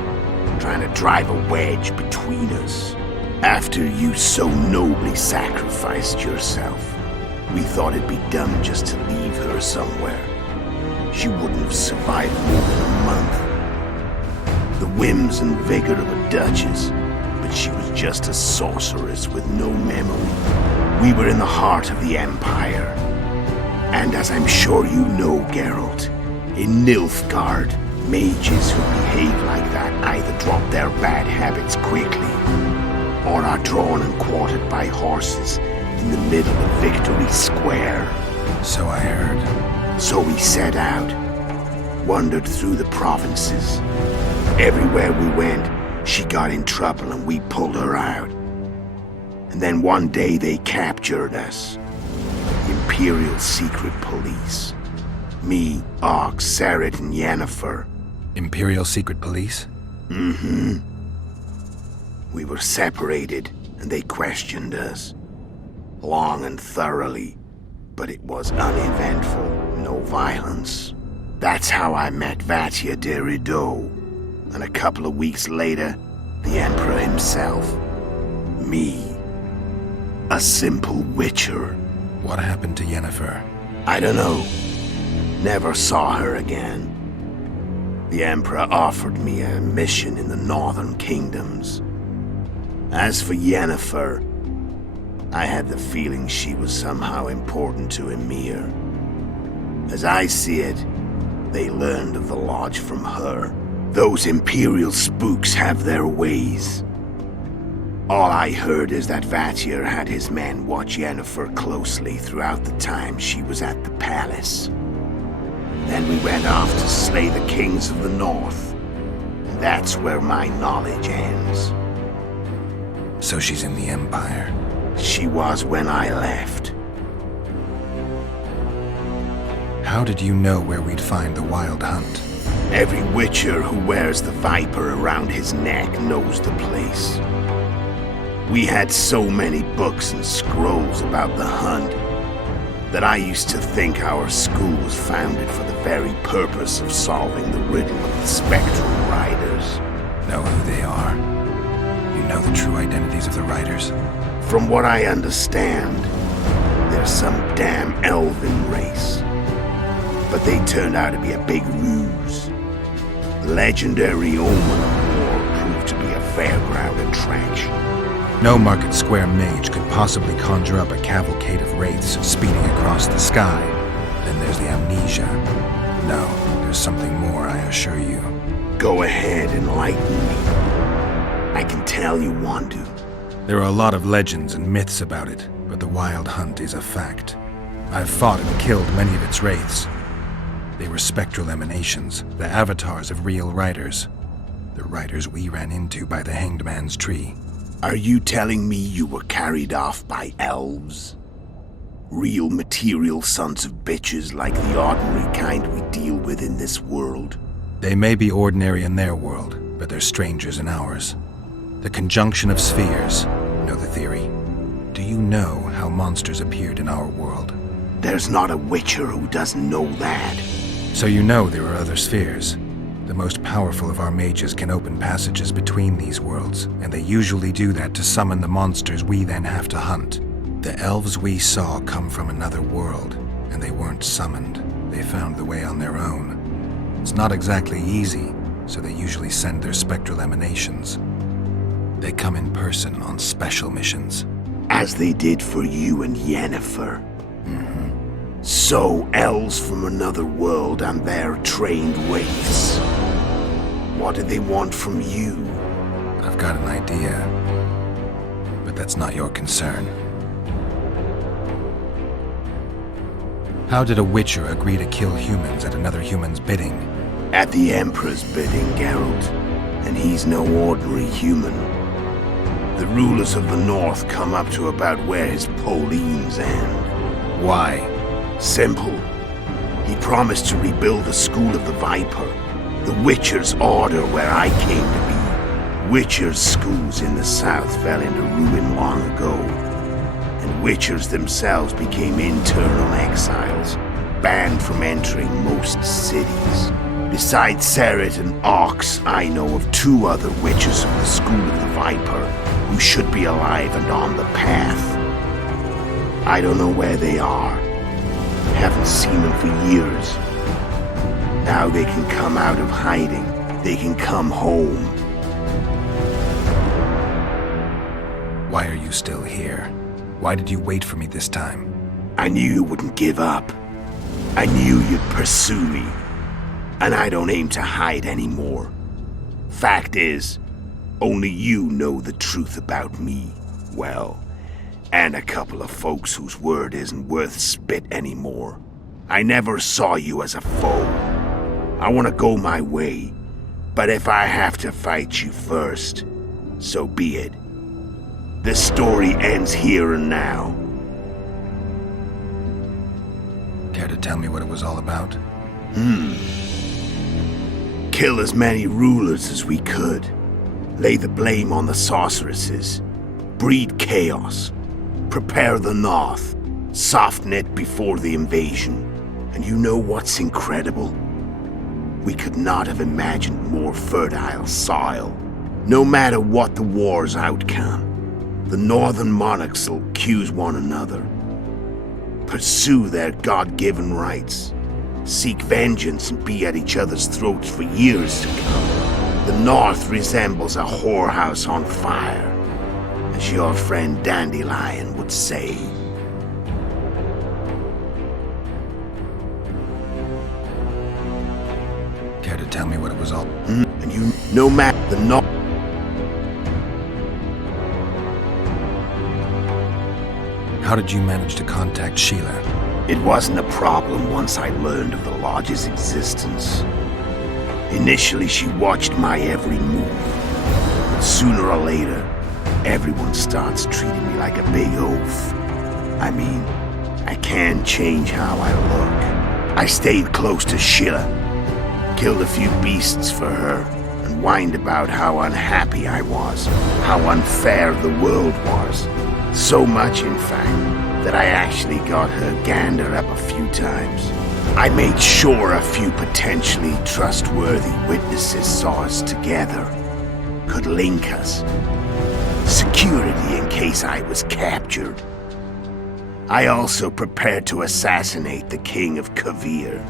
trying to drive a wedge between us. After you so nobly sacrificed yourself, we thought it'd be dumb just to leave her somewhere. She wouldn't have survived more than a month. The whims and vigor of a duchess, but she was just a sorceress with no memory. We were in the heart of the Empire. And as I'm sure you know, Geralt, in Nilfgaard, mages who behave like that either drop their bad habits quickly, or are drawn and quartered by horses in the middle of Victory Square. So I heard. So we set out, wandered through the provinces. Everywhere we went, she got in trouble and we pulled her out. And then one day they captured us. The Imperial Secret Police. Me, Ox, Sareth, and Yennefer. Imperial Secret Police? Mm-hmm. We were separated, and they questioned us. Long and thoroughly, but it was uneventful, no violence. That's how I met Vatia de Rideau, and a couple of weeks later, the Emperor himself. Me. A simple witcher. What happened to Yennefer? I don't know. Never saw her again. The Emperor offered me a mission in the northern kingdoms. As for Yennefer, I had the feeling she was somehow important to Emir. As I see it, they learned of the Lodge from her. Those Imperial spooks have their ways. All I heard is that Vatir had his men watch Yennefer closely throughout the time she was at the palace. Then we went off to slay the kings of the north. And that's where my knowledge ends. So she's in the Empire? She was when I left. How did you know where we'd find the Wild Hunt? Every witcher who wears the viper around his neck knows the place. We had so many books and scrolls about the hunt that I used to think our school was founded for the very purpose of solving the riddle of the Spectral Riders. Know who they are? You know the true identities of the Riders? From what I understand, they're some damn elven race. But they turned out to be a big ruse. The legendary Omen of War proved to be a fairground attraction. No Market Square mage could possibly conjure up a cavalcade of wraiths speeding across the sky. Then there's the amnesia. No, there's something more, I assure you. Go ahead, enlighten me. I can tell you want to. There are a lot of legends and myths about it, but the Wild Hunt is a fact. I've fought and killed many of its wraiths. They were spectral emanations, the avatars of real riders. The riders we ran into by the Hanged Man's Tree. Are you telling me you were carried off by elves? Real material sons of bitches like the ordinary kind we deal with in this world? They may be ordinary in their world, but they're strangers in ours. The conjunction of spheres, know the theory. Do you know how monsters appeared in our world? There's not a witcher who doesn't know that. So you know there are other spheres. The most powerful of our mages can open passages between these worlds, and they usually do that to summon the monsters we then have to hunt. The elves we saw come from another world, and they weren't summoned. They found the way on their own. It's not exactly easy, so they usually send their spectral emanations. They come in person on special missions. As they did for you and Yennefer. Mm-hmm. So, elves from another world and their trained wraiths. What do they want from you? I've got an idea, but that's not your concern. How did a witcher agree to kill humans at another human's bidding? At the Emperor's bidding, Geralt. And he's no ordinary human. The rulers of the North come up to about where his Pauline's end. Why? Simple. He promised to rebuild the School of the Viper, the Witcher's Order where I came to be. Witcher's schools in the south fell into ruin long ago, and Witchers themselves became internal exiles, banned from entering most cities. Besides Seret and Ox, I know of 2 other Witches of the School of the Viper who should be alive and on the path. I don't know where they are. Haven't seen them for years. Now they can come out of hiding. They can come home. Why are you still here? Why did you wait for me this time? I knew you wouldn't give up. I knew you'd pursue me. And I don't aim to hide anymore. Fact is, only you know the truth about me, well, and a couple of folks whose word isn't worth spit anymore. I never saw you as a foe. I want to go my way, but if I have to fight you first, so be it. This story ends here and now. Care to tell me what it was all about? Kill as many rulers as we could. Lay the blame on the sorceresses. Breed chaos. Prepare the North. Soften it before the invasion. And you know what's incredible? We could not have imagined more fertile soil. No matter what the war's outcome, the northern monarchs will accuse one another. Pursue their God-given rights. Seek vengeance and be at each other's throats for years to come. The North resembles a whorehouse on fire, as your friend Dandelion would say. Care to tell me what it was all... And you, no matter the North... How did you manage to contact Sheila? It wasn't a problem once I learned of the Lodge's existence. Initially, she watched my every move. But sooner or later, everyone starts treating me like a big oaf. I mean, I can't change how I look. I stayed close to Sheila, killed a few beasts for her, and whined about how unhappy I was, how unfair the world was. So much, in fact, that I actually got her gander up a few times. I made sure a few potentially trustworthy witnesses saw us together, could link us. Security in case I was captured. I also prepared to assassinate the King of Kavir.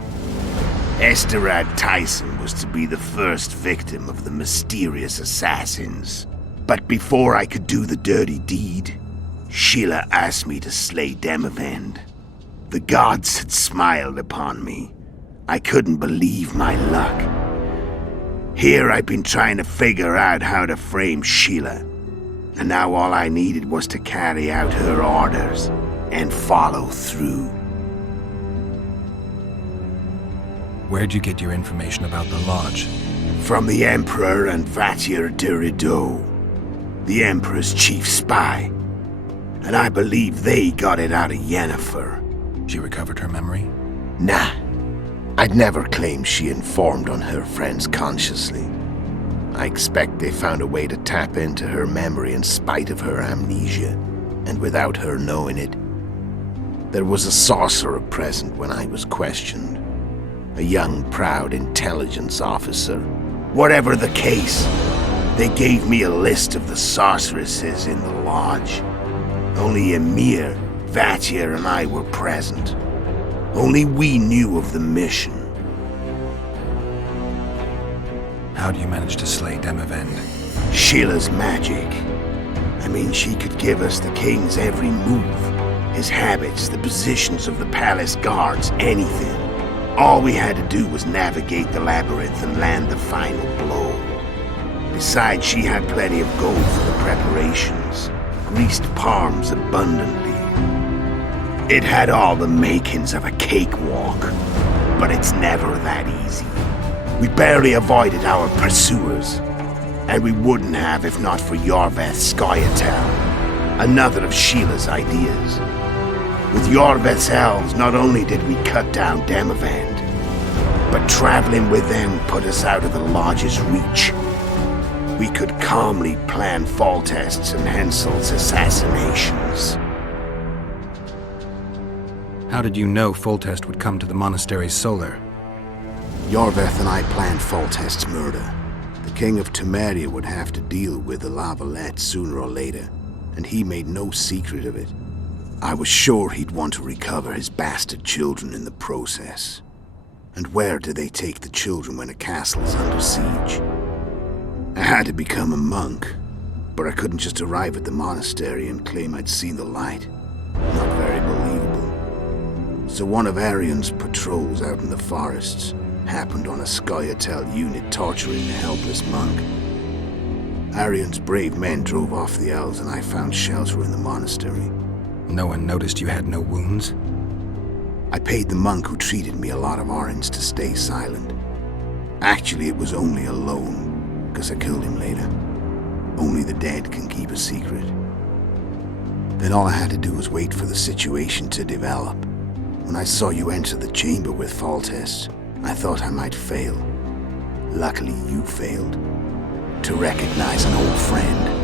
Esterad Tyson was to be the first victim of the mysterious assassins. But before I could do the dirty deed, Sheila asked me to slay Demavend. The gods had smiled upon me. I couldn't believe my luck. Here I've been trying to figure out how to frame Sheila, and now all I needed was to carry out her orders and follow through. Where'd you get your information about the Lodge? From the Emperor and Vattir de Rideau, the Emperor's chief spy. And I believe they got it out of Yennefer. She recovered her memory? Nah. I'd never claim she informed on her friends consciously. I expect they found a way to tap into her memory in spite of her amnesia, and without her knowing it. There was a sorcerer present when I was questioned. A young, proud intelligence officer. Whatever the case, they gave me a list of the sorceresses in the Lodge. Only Emir, Vattir, and I were present. Only we knew of the mission. How do you manage to slay Demavend? Sheila's magic. I mean, she could give us the king's every move. His habits, the positions of the palace guards, anything. All we had to do was navigate the labyrinth and land the final blow. Besides, she had plenty of gold for the preparations. Greased palms abundantly. It had all the makings of a cakewalk, but it's never that easy. We barely avoided our pursuers. And we wouldn't have if not for Yorveth Scoia'tael, another of Sheila's ideas. With Yorveth's elves, not only did we cut down Demavend, but traveling with them put us out of the Lodge's reach. We could calmly plan Foltest's and Hensel's assassinations. How did you know Foltest would come to the monastery's solar? Yorveth and I planned Foltest's murder. The King of Temeria would have to deal with the La Valette sooner or later, and he made no secret of it. I was sure he'd want to recover his bastard children in the process. And where do they take the children when a castle's under siege? I had to become a monk, but I couldn't just arrive at the monastery and claim I'd seen the light. Not very believable. So one of Arion's patrols out in the forests happened on a Scoia'tael unit torturing the helpless monk. Arion's brave men drove off the elves and I found shelter in the monastery. No one noticed you had no wounds? I paid the monk who treated me a lot of orens to stay silent. Actually, it was only a loan, because I killed him later. Only the dead can keep a secret. Then all I had to do was wait for the situation to develop. When I saw you enter the chamber with Foltest, I thought I might fail. Luckily, you failed. To recognize an old friend.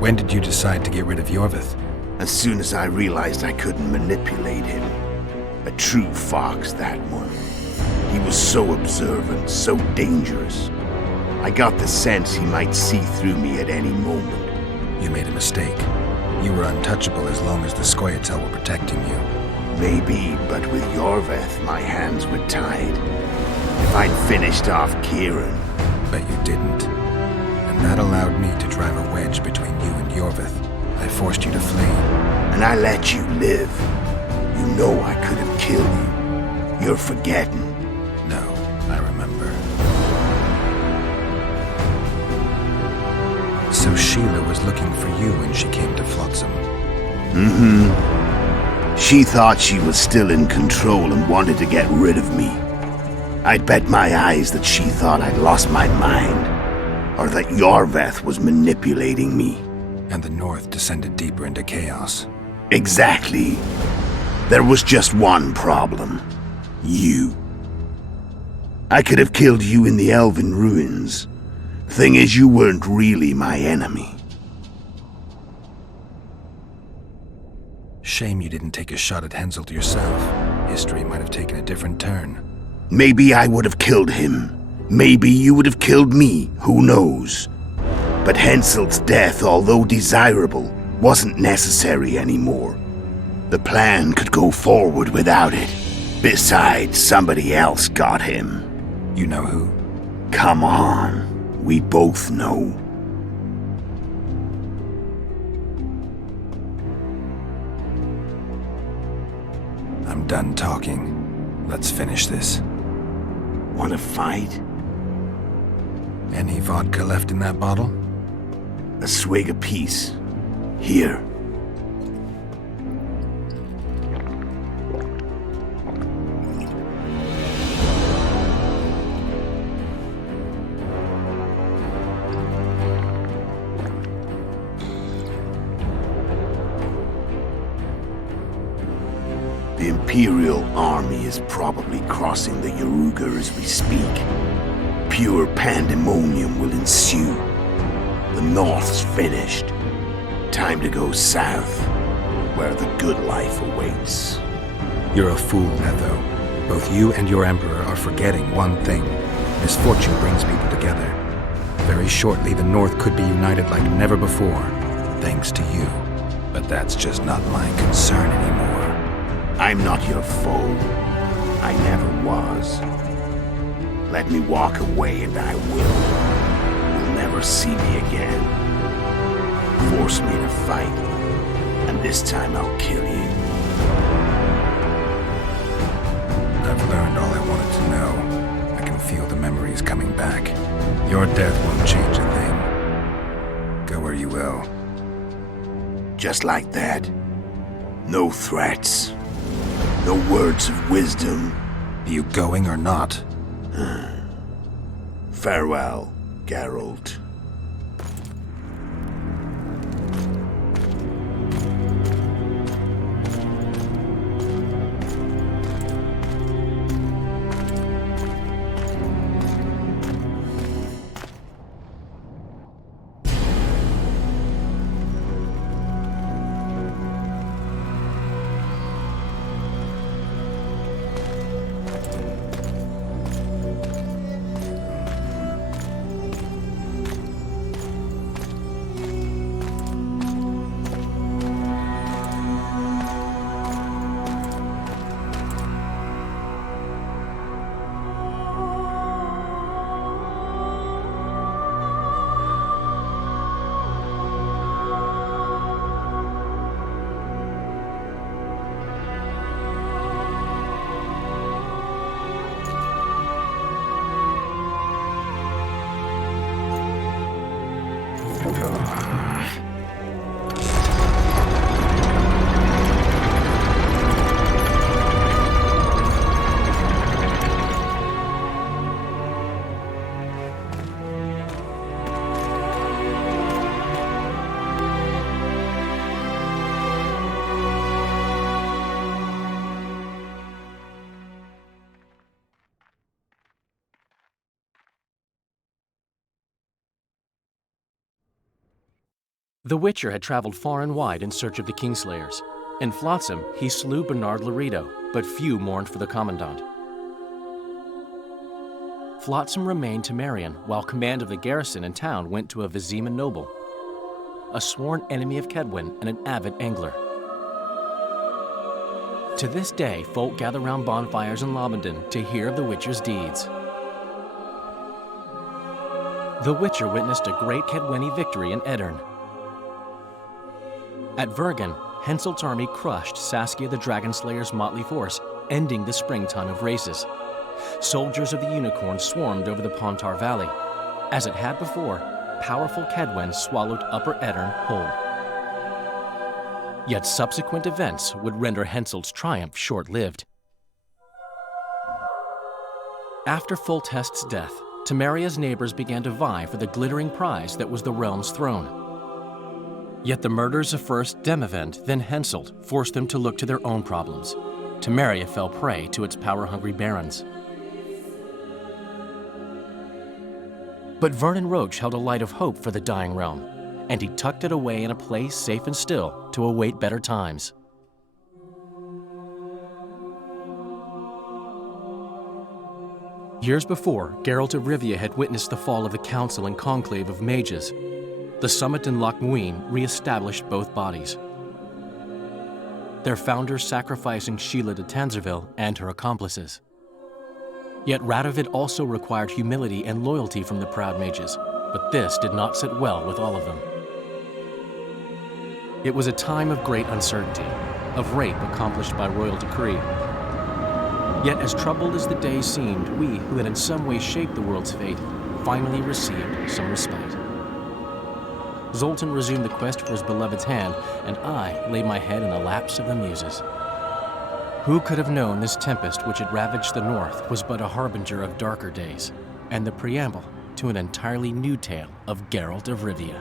When did you decide to get rid of Yorveth? As soon as I realized I couldn't manipulate him. A true fox, that one. He was so observant, so dangerous. I got the sense he might see through me at any moment. You made a mistake. You were untouchable as long as the Scoia'tael were protecting you. Maybe, but with Yorveth, my hands were tied. If I'd finished off Kieran... But you didn't. And that allowed me to drive a wedge between you and Yorveth. I forced you to flee. And I let you live. You know I could have killed you. You're forgetting. No, I remember. So Sheila was looking for you when she came to Flotsam. Mm-hmm. She thought she was still in control and wanted to get rid of me. I'd bet my eyes that she thought I'd lost my mind, or that Yorveth was manipulating me. And the North descended deeper into chaos. Exactly. There was just one problem. You. I could have killed you in the Elven ruins. Thing is, you weren't really my enemy. Shame you didn't take a shot at Henselt yourself. History might have taken a different turn. Maybe I would have killed him. Maybe you would have killed me, who knows? But Henselt's death, although desirable, wasn't necessary anymore. The plan could go forward without it. Besides, somebody else got him. You know who? Come on, we both know. I'm done talking. Let's finish this. Want to fight? Any vodka left in that bottle? A swig apiece. Here. The Imperial army is probably crossing the Yaruga as we speak. Pure pandemonium will ensue. The North's finished. Time to go south, where the good life awaits. You're a fool, Letho. Both you and your Emperor are forgetting one thing. Misfortune brings people together. Very shortly, the North could be united like never before, thanks to you. But that's just not my concern anymore. I'm not your foe. I never was. Let me walk away and I will. You'll never see me again. Force me to fight, and this time I'll kill you. I've learned all I wanted to know. I can feel the memories coming back. Your death won't change a thing. Go where you will. Just like that? No threats. No words of wisdom. Are you going or not? Farewell, Geralt. The Witcher had traveled far and wide in search of the Kingslayers. In Flotsam, he slew Bernard Laredo, but few mourned for the Commandant. Flotsam remained Temerian, while command of the garrison and town went to a Vizima noble, a sworn enemy of Kedwen and an avid angler. To this day, folk gather round bonfires in Lobendon to hear of the Witcher's deeds. The Witcher witnessed a great Kedweni victory in Edirn. At Vergen, Henselt's army crushed Saskia the Dragonslayer's motley force, ending the springtime of races. Soldiers of the Unicorn swarmed over the Pontar Valley. As it had before, powerful Kedwen swallowed Upper Edirn whole. Yet subsequent events would render Henselt's triumph short-lived. After Foltest's death, Temeria's neighbors began to vie for the glittering prize that was the realm's throne. Yet the murders of first Demavend, then Henselt, forced them to look to their own problems. Temeria fell prey to its power-hungry barons. But Vernon Roche held a light of hope for the dying realm, and he tucked it away in a place safe and still to await better times. Years before, Geralt of Rivia had witnessed the fall of the Council and Conclave of Mages. The summit in Loch Muin re-established both bodies, their founders sacrificing Sheila de Tanzerville and her accomplices. Yet Radovid also required humility and loyalty from the proud mages, but this did not sit well with all of them. It was a time of great uncertainty, of rape accomplished by royal decree. Yet as troubled as the days seemed, we, who had in some way shaped the world's fate, finally received some respite. Zoltan resumed the quest for his beloved's hand, and I laid my head in the laps of the muses. Who could have known this tempest which had ravaged the north was but a harbinger of darker days, and the preamble to an entirely new tale of Geralt of Rivia.